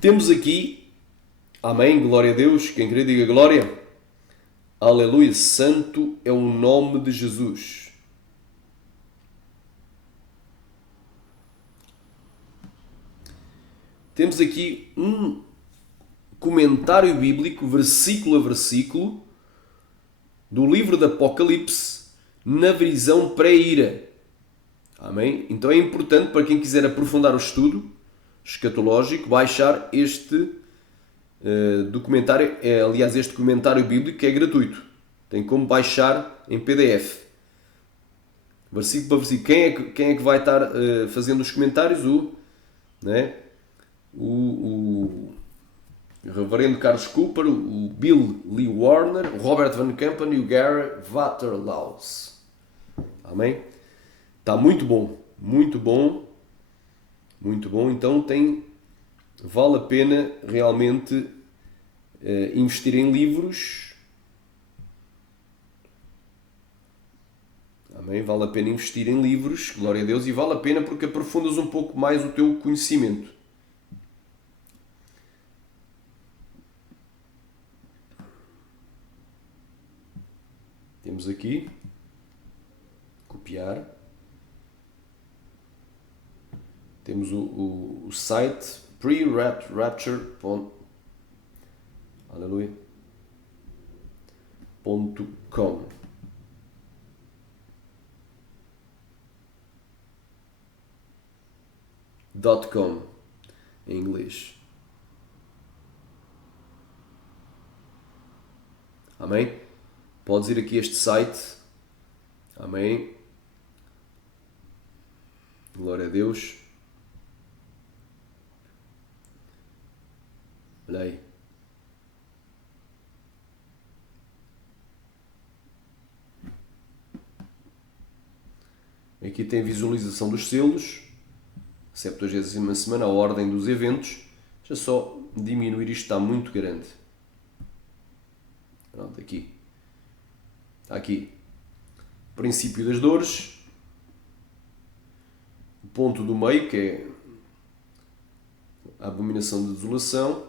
temos aqui. Amém. Glória a Deus. Quem querer diga glória. Aleluia. Santo é o nome de Jesus. Temos aqui um comentário bíblico, versículo a versículo, do livro do Apocalipse, na visão pré-ira. Amém? Então é importante para quem quiser aprofundar o estudo escatológico, baixar este documentário, aliás, este comentário bíblico que é gratuito. Tem como baixar em PDF. Versículo para versículo. Quem é que vai estar fazendo os comentários? O Reverendo Carlos Cooper, o Bill Lee Warner, o Robert Van Campen e o Gary Waterhouse. Amém? Está muito bom. Muito bom. Muito bom. Então vale a pena realmente investir em livros. Amém? Vale a pena investir em livros. Glória a Deus. E vale a pena porque aprofundas um pouco mais o teu conhecimento. Temos aqui, copiar, temos o site pre-rapture.com. .com em inglês. Amém? Podes ir aqui a este site. Amém. Glória a Deus. Olha aí. Aqui tem visualização dos selos. 70ª semana, a ordem dos eventos. Deixa só diminuir, isto está muito grande. Pronto, aqui. Está aqui. Princípio das dores. O ponto do meio, que é a abominação da desolação.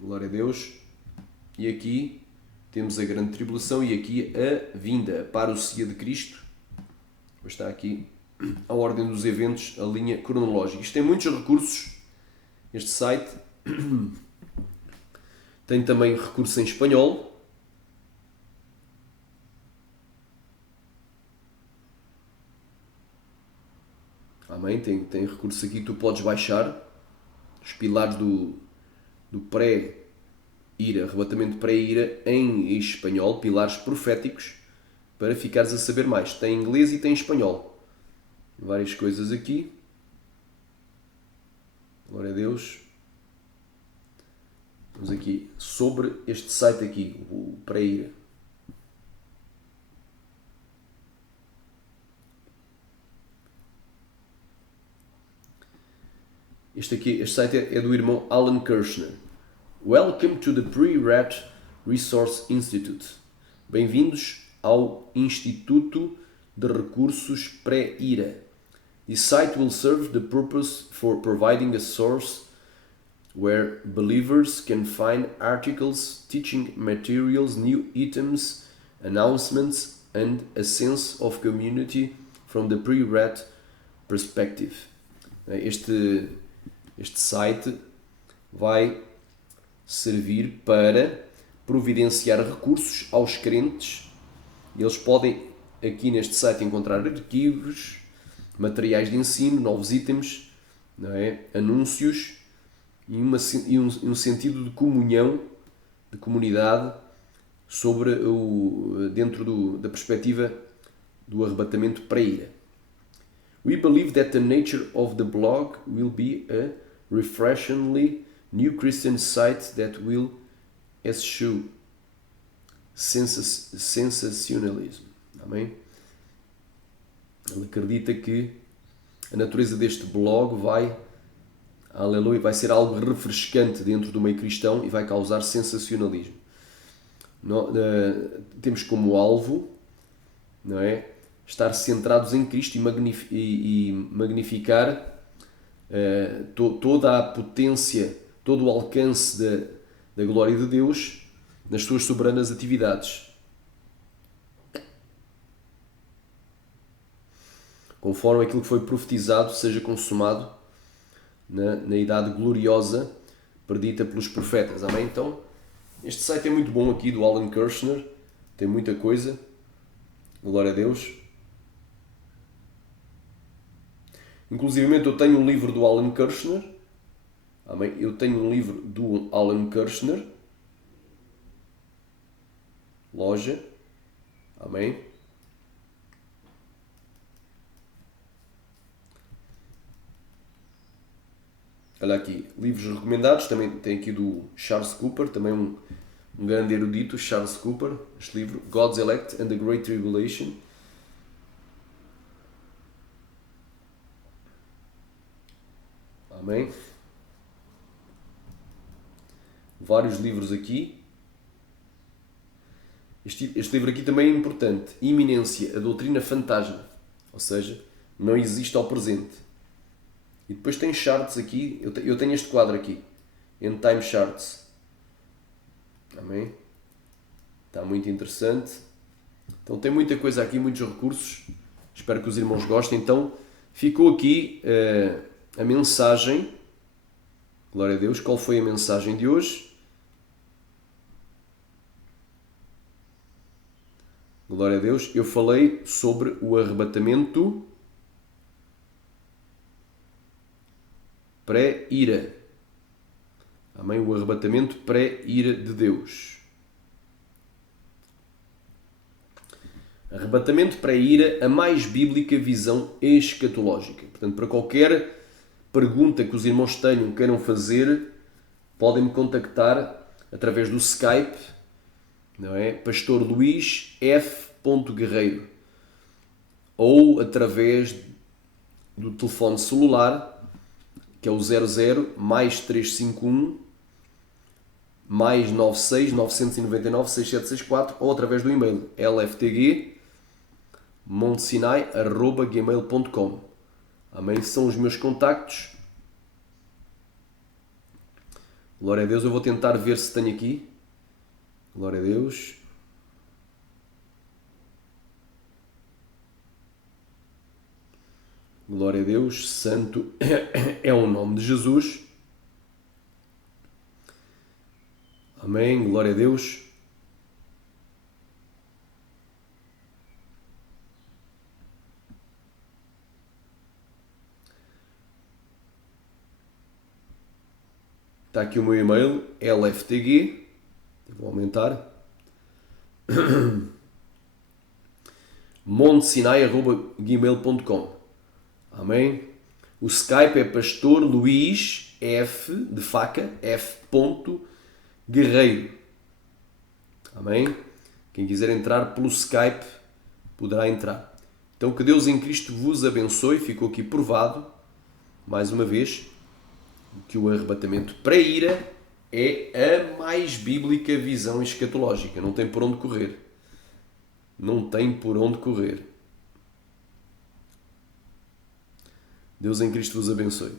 Glória a Deus. E aqui temos a grande tribulação e aqui a vinda, a parousia de Cristo. Está aqui a ordem dos eventos, a linha cronológica. Isto tem muitos recursos. Este site tem também recurso em espanhol. Amém? Tem recurso aqui que tu podes baixar. Os pilares do pré-ira, arrebatamento pré-ira em espanhol, pilares proféticos, para ficares a saber mais. Tem inglês e tem espanhol. Várias coisas aqui. Glória a Deus. Vamos aqui sobre este site aqui, o pré-ira. Este site é do irmão Alan Kirshner. Welcome to the Pre-Rat Resource Institute. Bem-vindos ao Instituto de recursos pré-ira. This site will serve the purpose for providing a source where believers can find articles, teaching materials, new items, announcements, and a sense of community from the pre-read perspective. Este site vai servir para providenciar recursos aos crentes. Eles podem aqui neste site encontrar arquivos, materiais de ensino, novos itens, não é? Anúncios e um sentido de comunhão, de comunidade, dentro da perspectiva do arrebatamento para a ira. We believe that the nature of the blog will be a refreshingly new Christian site that will eschew sensationalism. Amém? Ele acredita que a natureza deste blog vai ser algo refrescante dentro do meio cristão e vai causar sensacionalismo. Temos como alvo, não é, estar centrados em Cristo e magnificar toda a potência, todo o alcance da glória de Deus nas suas soberanas atividades. Conforme aquilo que foi profetizado seja consumado na idade gloriosa predita pelos profetas. Amém? Então, este site é muito bom aqui do Alan Kirshner, tem muita coisa. Glória a Deus. Inclusivamente eu tenho um livro do Alan Kirshner. Amém? Eu tenho um livro do Alan Kirshner. Loja. Amém? Olha aqui, livros recomendados, também tem aqui do Charles Cooper, também um grande erudito, Charles Cooper, este livro, God's Elect and the Great Tribulation. Amém? Vários livros aqui. Este livro aqui também é importante, Iminência, a doutrina fantasma, ou seja, não existe ao presente. E depois tem charts aqui, eu tenho este quadro aqui, End Time Charts. Amém? Está muito interessante. Então tem muita coisa aqui, muitos recursos. Espero que os irmãos gostem. Então ficou aqui a mensagem. Glória a Deus. Qual foi a mensagem de hoje? Glória a Deus. Eu falei sobre o arrebatamento pré-ira. Amém? O arrebatamento pré-ira de Deus. Arrebatamento pré-ira, a mais bíblica visão escatológica. Portanto, para qualquer pergunta que os irmãos queiram fazer, podem me contactar através do Skype, não é? Pastor Luís F. Guerreiro, ou através do telefone celular, que é o 00 mais 351 mais 96 999 6764, ou através do e-mail lftg.montesinai@gmail.com. Amém? São os meus contactos. Glória a Deus. Eu vou tentar ver se tenho aqui. Glória a Deus. Glória a Deus. Santo é o nome de Jesus. Amém. Glória a Deus. Está aqui o meu e-mail, lftg. Vou aumentar. montesinai@gmail.com. Amém? O Skype é Pastor Luís F. de faca, F. Guerreiro. Amém? Quem quiser entrar pelo Skype poderá entrar. Então que Deus em Cristo vos abençoe. Ficou aqui provado, mais uma vez, que o arrebatamento para a ira é a mais bíblica visão escatológica. Não tem por onde correr. Não tem por onde correr. Deus em Cristo vos abençoe.